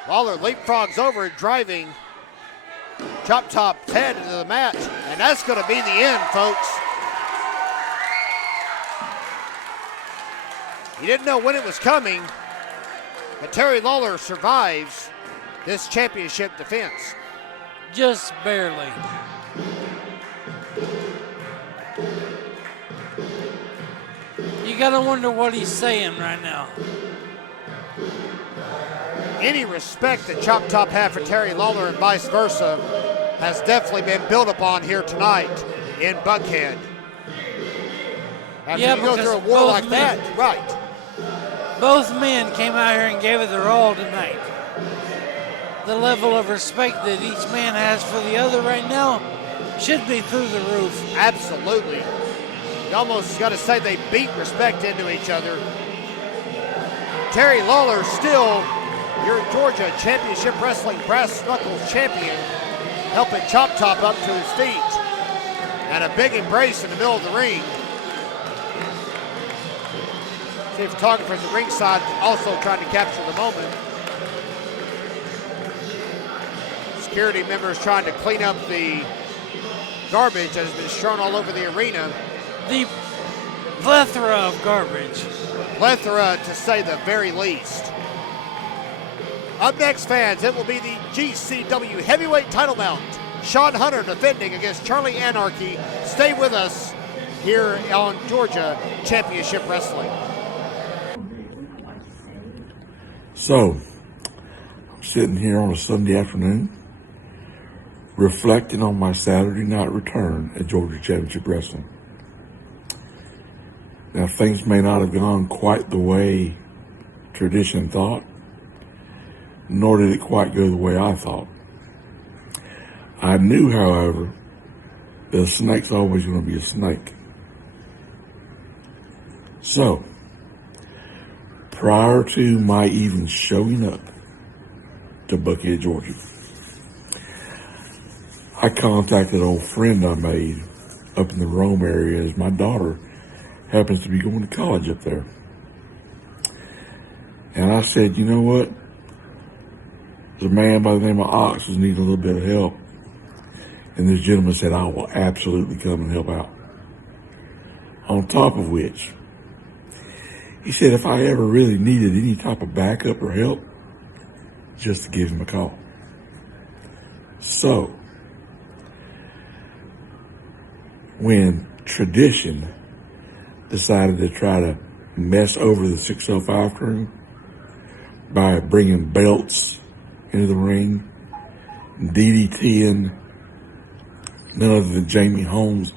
Lawler leapfrogs over, driving Chop Top's head into the match, and that's going to be the end, folks. You didn't know when it was coming. But Terry Lawler survives this championship defense. Just barely. You gotta wonder what he's saying right now. Any respect that Chop Top had for Terry Lawler and vice versa has definitely been built upon here tonight in Buckhead. After Yeah, you go because through a war both like men- that, right. Both men came out here and gave it their all tonight. The level of respect that each man has for the other right now should be through the roof. Absolutely. You almost got to say they beat respect into each other. Terry Lawler still your Georgia Championship Wrestling Brass Knuckles champion, helping Chop Top up to his feet. And a big embrace in the middle of the ring. See photographers at ringside also trying to capture the moment. Security members trying to clean up the garbage that has been strewn all over the arena. The plethora of garbage. Plethora, to say the very least. Up next, fans, it will be the GCW Heavyweight title bout. Shawn Hunter defending against Charlie Anarchy. Stay with us here on Georgia Championship Wrestling. So, I'm sitting here on a Sunday afternoon, reflecting on my Saturday night return at Georgia Championship Wrestling. Now, things may not have gone quite the way tradition thought, nor did it quite go the way I thought. I knew, however, that a snake's always going to be a snake. So, prior to my even showing up to Buckhead, Georgia, I contacted an old friend I made up in the Rome area, as my daughter happens to be going to college up there. And I said, you know what? The man by the name of Ox is needing a little bit of help. And this gentleman said, I will absolutely come and help out. On top of which, he said if I ever really needed any type of backup or help, just to give him a call. So, when tradition decided to try to mess over the 605 crew by bringing belts into the ring, DDTing none other than Jamie Holmes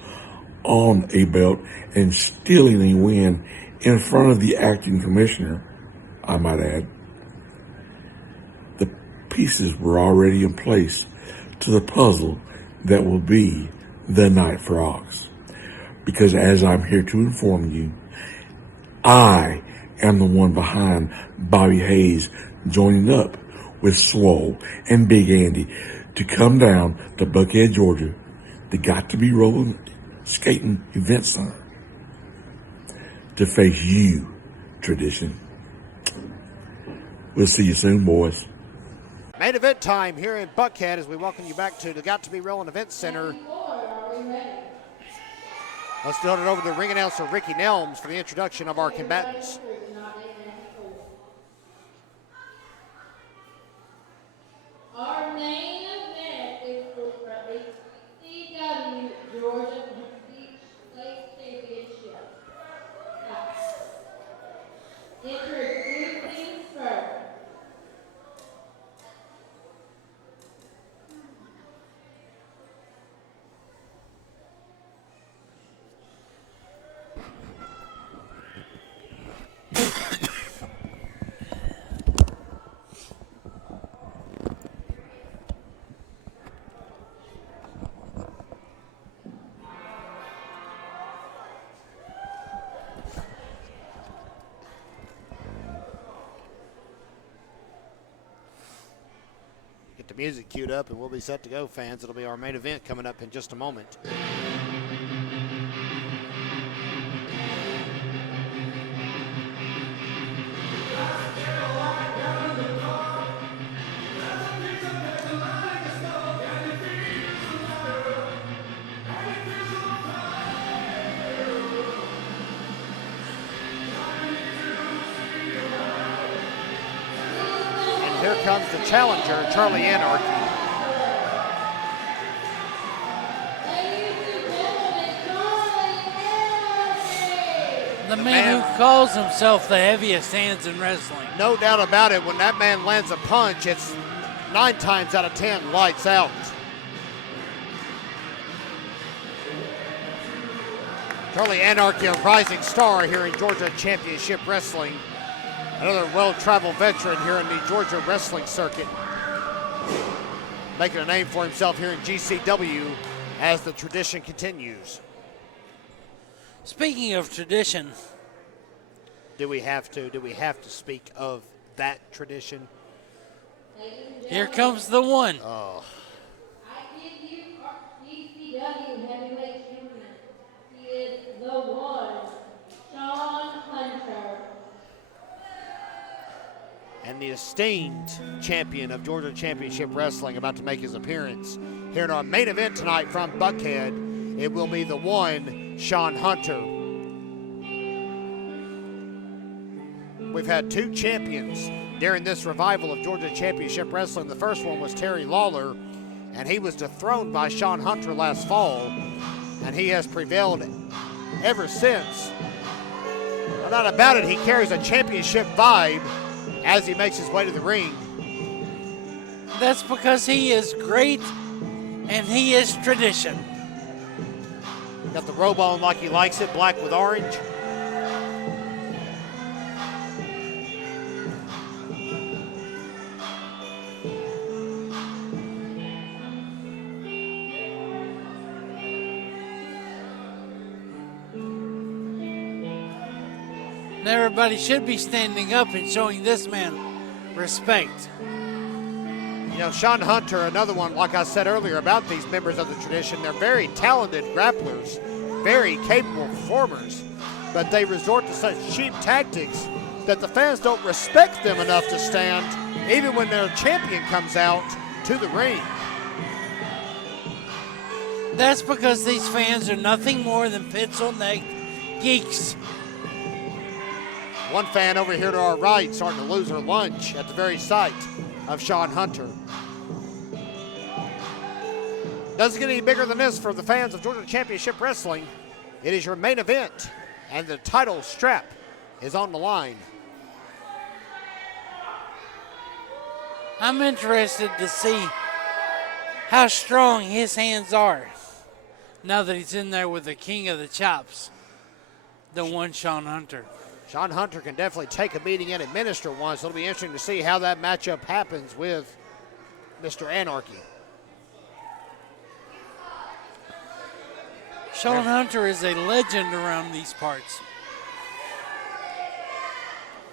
on a belt and stealing a win in front of the acting commissioner, I might add, the pieces were already in place to the puzzle that will be the night for Ox. Because as I'm here to inform you, I am the one behind Bobby Hayes joining up with Swole and Big Andy to come down to Buckhead, Georgia, the Got to Be Rollin Event Center, to face you, tradition. We'll see you soon, boys. Main event time here in Buckhead as we welcome you back to the Got to Be Rollin Event Center. Let's turn it over to ring announcer Ricky Nelms for the introduction of our combatants. Our main event is for the CW Georgia State Championship. Introducing first. Get the music queued up and we'll be set to go, fans. It'll be our main event coming up in just a moment. comes the challenger, Charlie Anarchy. The man who calls himself the heaviest hands in wrestling. No doubt about it. When that man lands a punch, it's 9 times out of 10 lights out. Charlie Anarchy, a rising star here in Georgia Championship Wrestling. Another well-traveled veteran here in the Georgia wrestling circuit. Making a name for himself here in GCW as the tradition continues. Speaking of tradition. Do we have to speak of that tradition? Here comes the one. Oh. I give you GCW heavyweight champion. He is the one, Shawn Hunter. And the esteemed champion of Georgia Championship Wrestling about to make his appearance here in our main event tonight from Buckhead. It will be the one, Shawn Hunter. We've had 2 champions during this revival of Georgia Championship Wrestling. The first one was Terry Lawler, and he was dethroned by Shawn Hunter last fall, and he has prevailed ever since. No doubt about it, he carries a championship vibe as he makes his way to the ring. That's because he is great and he is tradition. Got the robe on like he likes it, black with orange. And everybody should be standing up and showing this man respect. You know, Shawn Hunter, another one, like I said earlier about these members of the tradition, they're very talented grapplers, very capable performers, but they resort to such cheap tactics that the fans don't respect them enough to stand, even when their champion comes out to the ring. That's because these fans are nothing more than pencil-necked geeks. One fan over here to our right starting to lose her lunch at the very sight of Shawn Hunter. Doesn't get any bigger than this for the fans of Georgia Championship Wrestling. It is your main event, and the title strap is on the line. I'm interested to see how strong his hands are now that he's in there with the king of the chops, the one Shawn Hunter. Shawn Hunter can definitely take a beating and administer one, so it'll be interesting to see how that matchup happens with Mr. Anarchy. Shawn Hunter is a legend around these parts.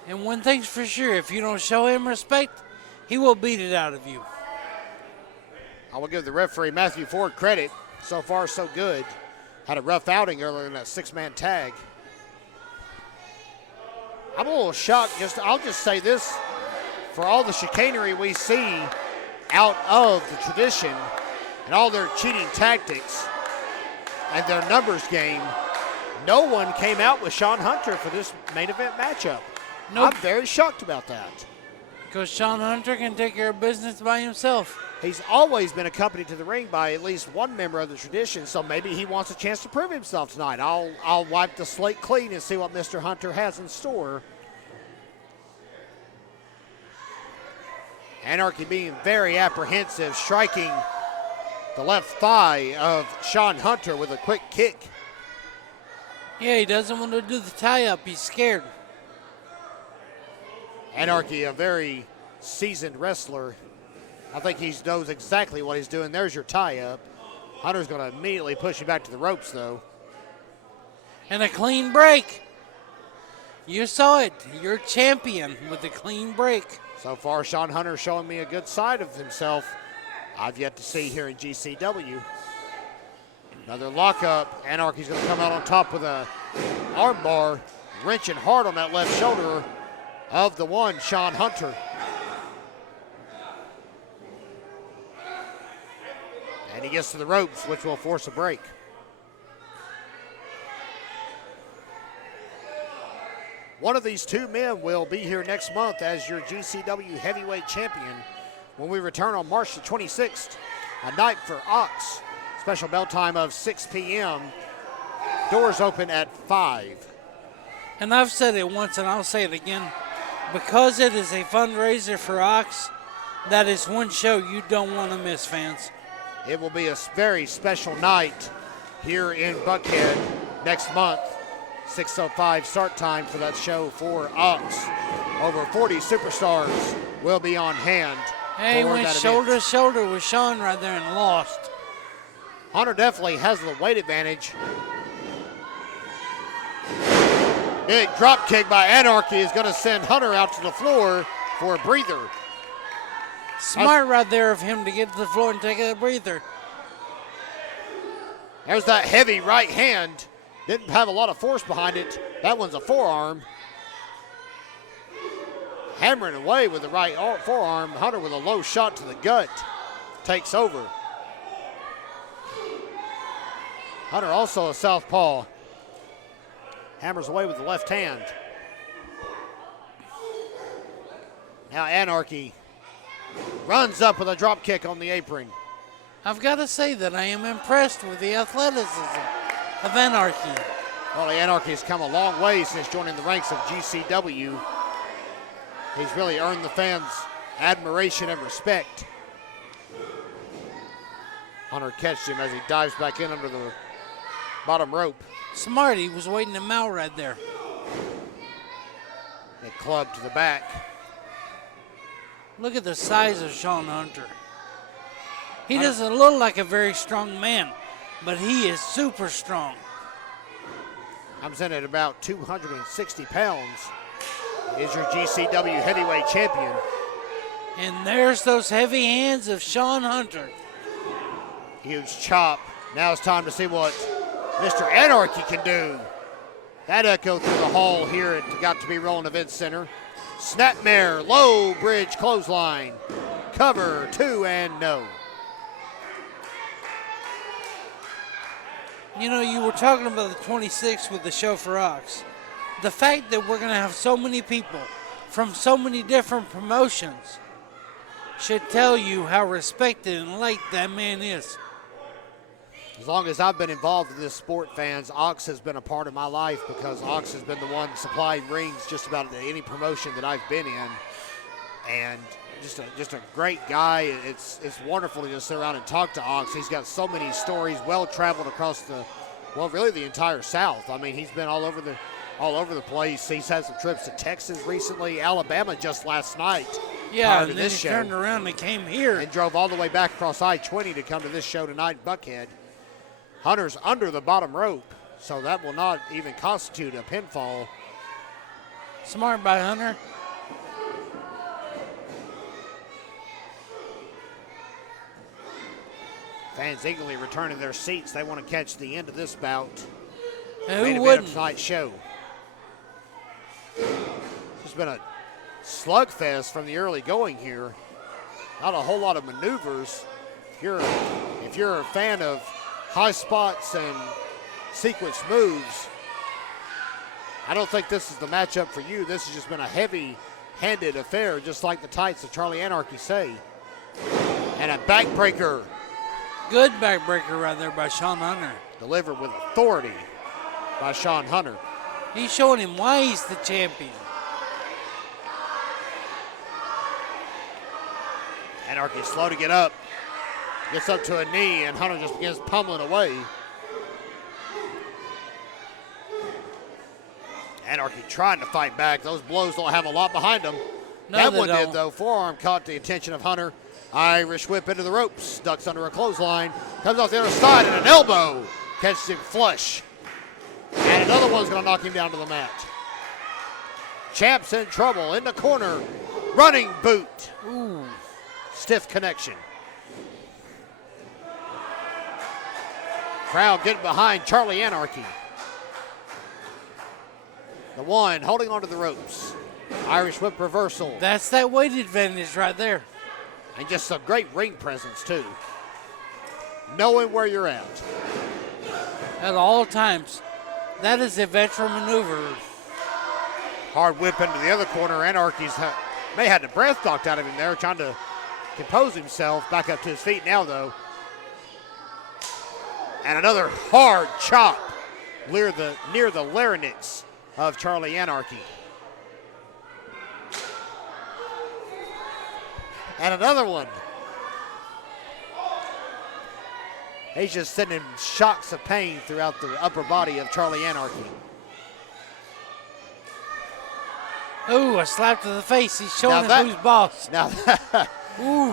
And one thing's for sure, if you don't show him respect, he will beat it out of you. I will give the referee Matthew Ford credit. So far, so good. Had a rough outing earlier in that 6-man tag. I'm a little shocked. I'll just say this. For all the chicanery we see out of the tradition and all their cheating tactics and their numbers game, no one came out with Shawn Hunter for this main event matchup. Nope. I'm very shocked about that. Because Shawn Hunter can take care of business by himself. He's always been accompanied to the ring by at least one member of the tradition, so maybe he wants a chance to prove himself tonight. I'll wipe the slate clean and see what Mr. Hunter has in store. Anarchy being very apprehensive, striking the left thigh of Shawn Hunter with a quick kick. Yeah, he doesn't want to do the tie-up. He's scared. Anarchy, a very seasoned wrestler. I think he knows exactly what he's doing. There's your tie-up. Hunter's going to immediately push you back to the ropes, though. And a clean break. You saw it. You're champion with a clean break. So far, Shawn Hunter showing me a good side of himself. I've yet to see here in GCW. Another lockup. Anarchy's going to come out on top with a armbar, wrenching hard on that left shoulder of the one, Shawn Hunter. And he gets to the ropes, which will force a break. One of these two men will be here next month as your GCW heavyweight champion when we return on March the 26th, a night for Ox. Special bell time of 6 p.m. Doors open at 5. And I've said it once and I'll say it again. Because it is a fundraiser for Ox, that is one show you don't want to miss, fans. It will be a very special night here in Buckhead next month. 6:05 start time for that show for Ox. Over 40 superstars will be on hand. Hey, he for went that shoulder event. to shoulder with Shawn right there and lost. Hunter definitely has the weight advantage. Big drop kick by Anarchy is going to send Hunter out to the floor for a breather. Smart right there of him to get to the floor and take a breather. There's that heavy right hand. Didn't have a lot of force behind it. That one's a forearm. Hammering away with the right forearm. Hunter with a low shot to the gut. Takes over. Hunter also a southpaw. Hammers away with the left hand. Now Anarchy runs up with a drop kick on the apron. I've got to say that I am impressed with the athleticism of Anarchy. Well, the Anarchy has come a long way since joining the ranks of GCW. He's really earned the fans' admiration and respect. Hunter catches him as he dives back in under the bottom rope. Smart, he was waiting him out right there. A club to the back. Look at the size of Shawn Hunter. He doesn't look like a very strong man, but he is super strong. Comes in at about 260 pounds. Is your GCW heavyweight champion. And there's those heavy hands of Shawn Hunter. Huge chop. Now it's time to see what Mr. Anarchy can do. That echoed through the hall here at Got to Be Rollin Event Center. Snapmare, low bridge clothesline. Cover, 2 and no. You know, you were talking about the 26th with the show for Ox. The fact that we're going to have so many people from so many different promotions should tell you how respected and liked that man is. As long as I've been involved in this sport, fans, Ox has been a part of my life because Ox has been the one supplying rings just about any promotion that I've been in. And just a great guy. It's wonderful to just sit around and talk to Ox. He's got so many stories, well-traveled across really the entire South. I mean, he's been all over the place. He's had some trips to Texas recently, Alabama just last night. Yeah, and then he turned around and came here. And drove all the way back across I-20 to come to this show tonight in Buckhead. Hunter's under the bottom rope, so that will not even constitute a pinfall. Smart by Hunter. Fans eagerly returning their seats. They want to catch the end of this bout. Who wouldn't? Tonight's show. It's been a slugfest from the early going here. Not a whole lot of maneuvers. If you're a fan of high spots and sequence moves, I don't think this is the matchup for you. This has just been a heavy-handed affair, just like the tights of Charlie Anarchy say. And a backbreaker. Good backbreaker right there by Shawn Hunter. Delivered with authority by Shawn Hunter. He's showing him why he's the champion. Anarchy slow to get up. Gets up to a knee, and Hunter just begins pummeling away. Anarchy trying to fight back. Those blows don't have a lot behind them. No, that they one don't. did, though. Forearm caught the attention of Hunter. Irish whip into the ropes. Ducks under a clothesline. Comes off the other side, and an elbow catches him flush. And another one's going to knock him down to the mat. Champ's in trouble. In the corner. Running boot. Ooh. Stiff connection. Crowd getting behind Charlie Anarchy. The one holding onto the ropes. Irish whip reversal. That's that weight advantage right there. And just a great ring presence, too. Knowing where you're at. At all times. That is a veteran maneuver. Hard whip into the other corner. Anarchy's may have the breath knocked out of him there, trying to compose himself. Back up to his feet now, though. And another hard chop near the larynx of Charlie Anarchy. And another one. He's just sending shocks of pain throughout the upper body of Charlie Anarchy. Ooh, a slap to the face. He's showing us who's boss. Now, I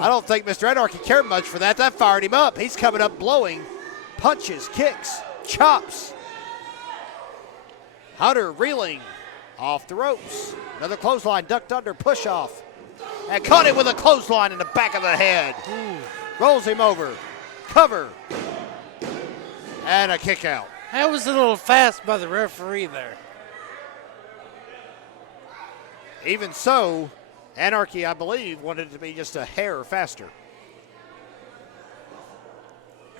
don't think Mr. Anarchy cared much for that. That fired him up. He's coming up blowing punches, kicks, chops. Hunter reeling off the ropes. Another clothesline, ducked under, push off. And caught him with a clothesline in the back of the head. Rolls him over. Cover. And a kick out. That was a little fast by the referee there. Even so, Anarchy, I believe, wanted it to be just a hair faster.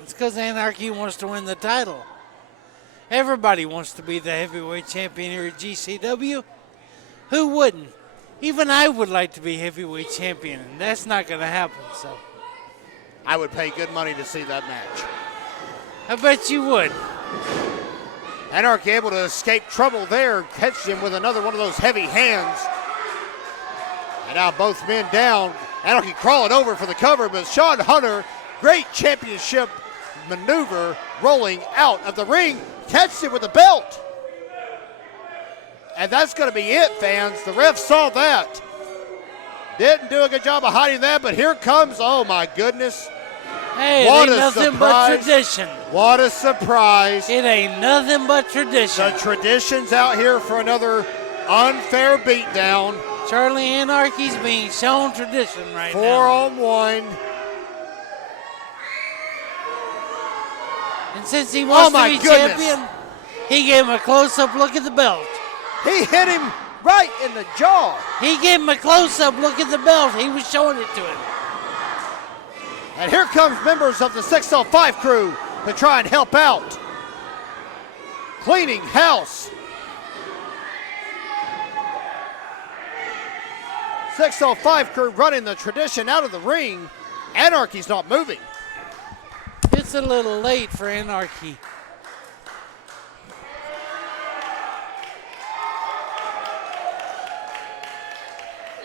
It's because Anarchy wants to win the title. Everybody wants to be the heavyweight champion here at GCW. Who wouldn't? Even I would like to be heavyweight champion, and that's not going to happen. So, I would pay good money to see that match. I bet you would. Anarchy able to escape trouble there, catch him with another one of those heavy hands. And now both men down. Anarchy crawling over for the cover, but Shawn Hunter, great championship maneuver, rolling out of the ring, catches it with the belt. And that's going to be it, fans. The ref saw that. Didn't do a good job of hiding that, but here comes, oh my goodness. Hey, what it ain't nothing but tradition. What a surprise. It ain't nothing but tradition. The tradition's out here for another unfair beatdown. Charlie Anarchy's being shown tradition right 4 now. on 1. And since he wants to be goodness. champion, he gave him a close-up look at the belt. He hit him right in the jaw. He gave him a close-up look at the belt. He was showing it to him. And here comes members of the 605 crew to try and help out. Cleaning house. 605 crew running the tradition out of the ring. Anarchy's not moving. It's a little late for Anarchy.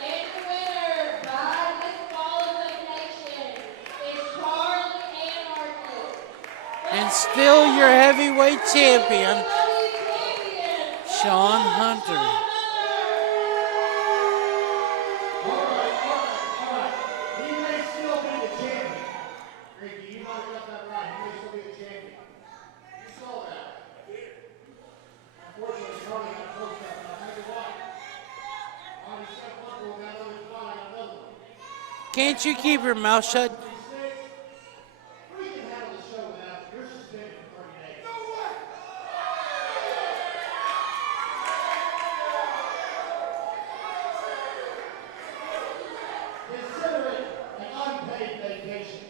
And the winner by disqualification is Charlie Anarchy. And still your heavyweight champion, Shawn Hunter. He may still be the champion. Ricky, you might have got that right. He may still be the champion. You saw that. Unfortunately, Charlie got close to that. I'll tell you what. On his second one, we'll got another spot. I got another one. Can't you keep your mouth shut? We can handle the show without you. You're suspended for 30 days. No way! Consider it an unpaid vacation.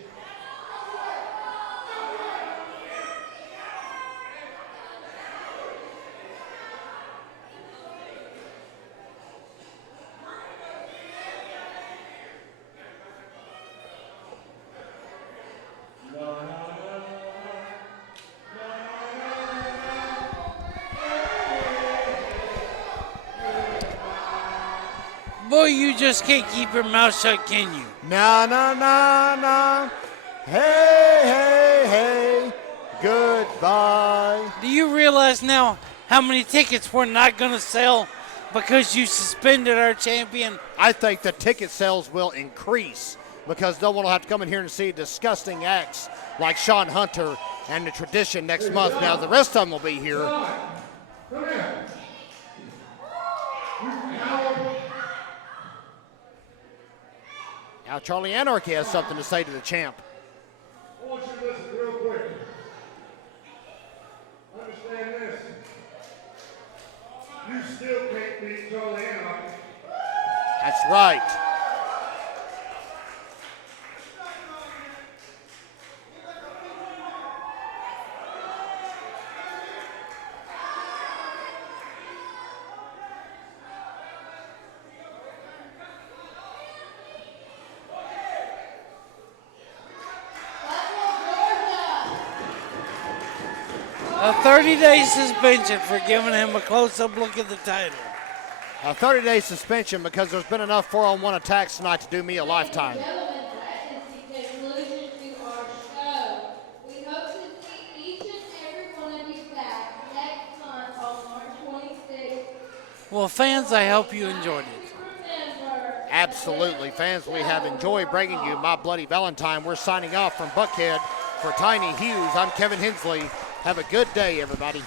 Boy, you just can't keep your mouth shut, can you? Na na na na. Hey, hey, hey. Goodbye. Do you realize now how many tickets we're not going to sell because you suspended our champion? I think the ticket sales will increase because no one will have to come in here and see disgusting acts like Shawn Hunter and the tradition next month. Now, the rest of them will be here. Come here. Now, Charlie Anarchy has something to say to the champ. I want you to listen real quick. Understand this. You still can't beat Charlie Anarchy. That's right. A 30-day suspension for giving him a close-up look at the title. A 30-day suspension because there's been enough 4-on-1 attacks tonight to do me a lifetime. Gentlemen, that is the conclusion to our show. We hope to see each and every one of you back next month on March 26th. Well, fans, I hope you enjoyed it. Absolutely, fans. We have enjoyed bringing you my Bloody Valentine. We're signing off from Buckhead for Tiny Hughes. I'm Kevin Hensley. Have a good day, everybody.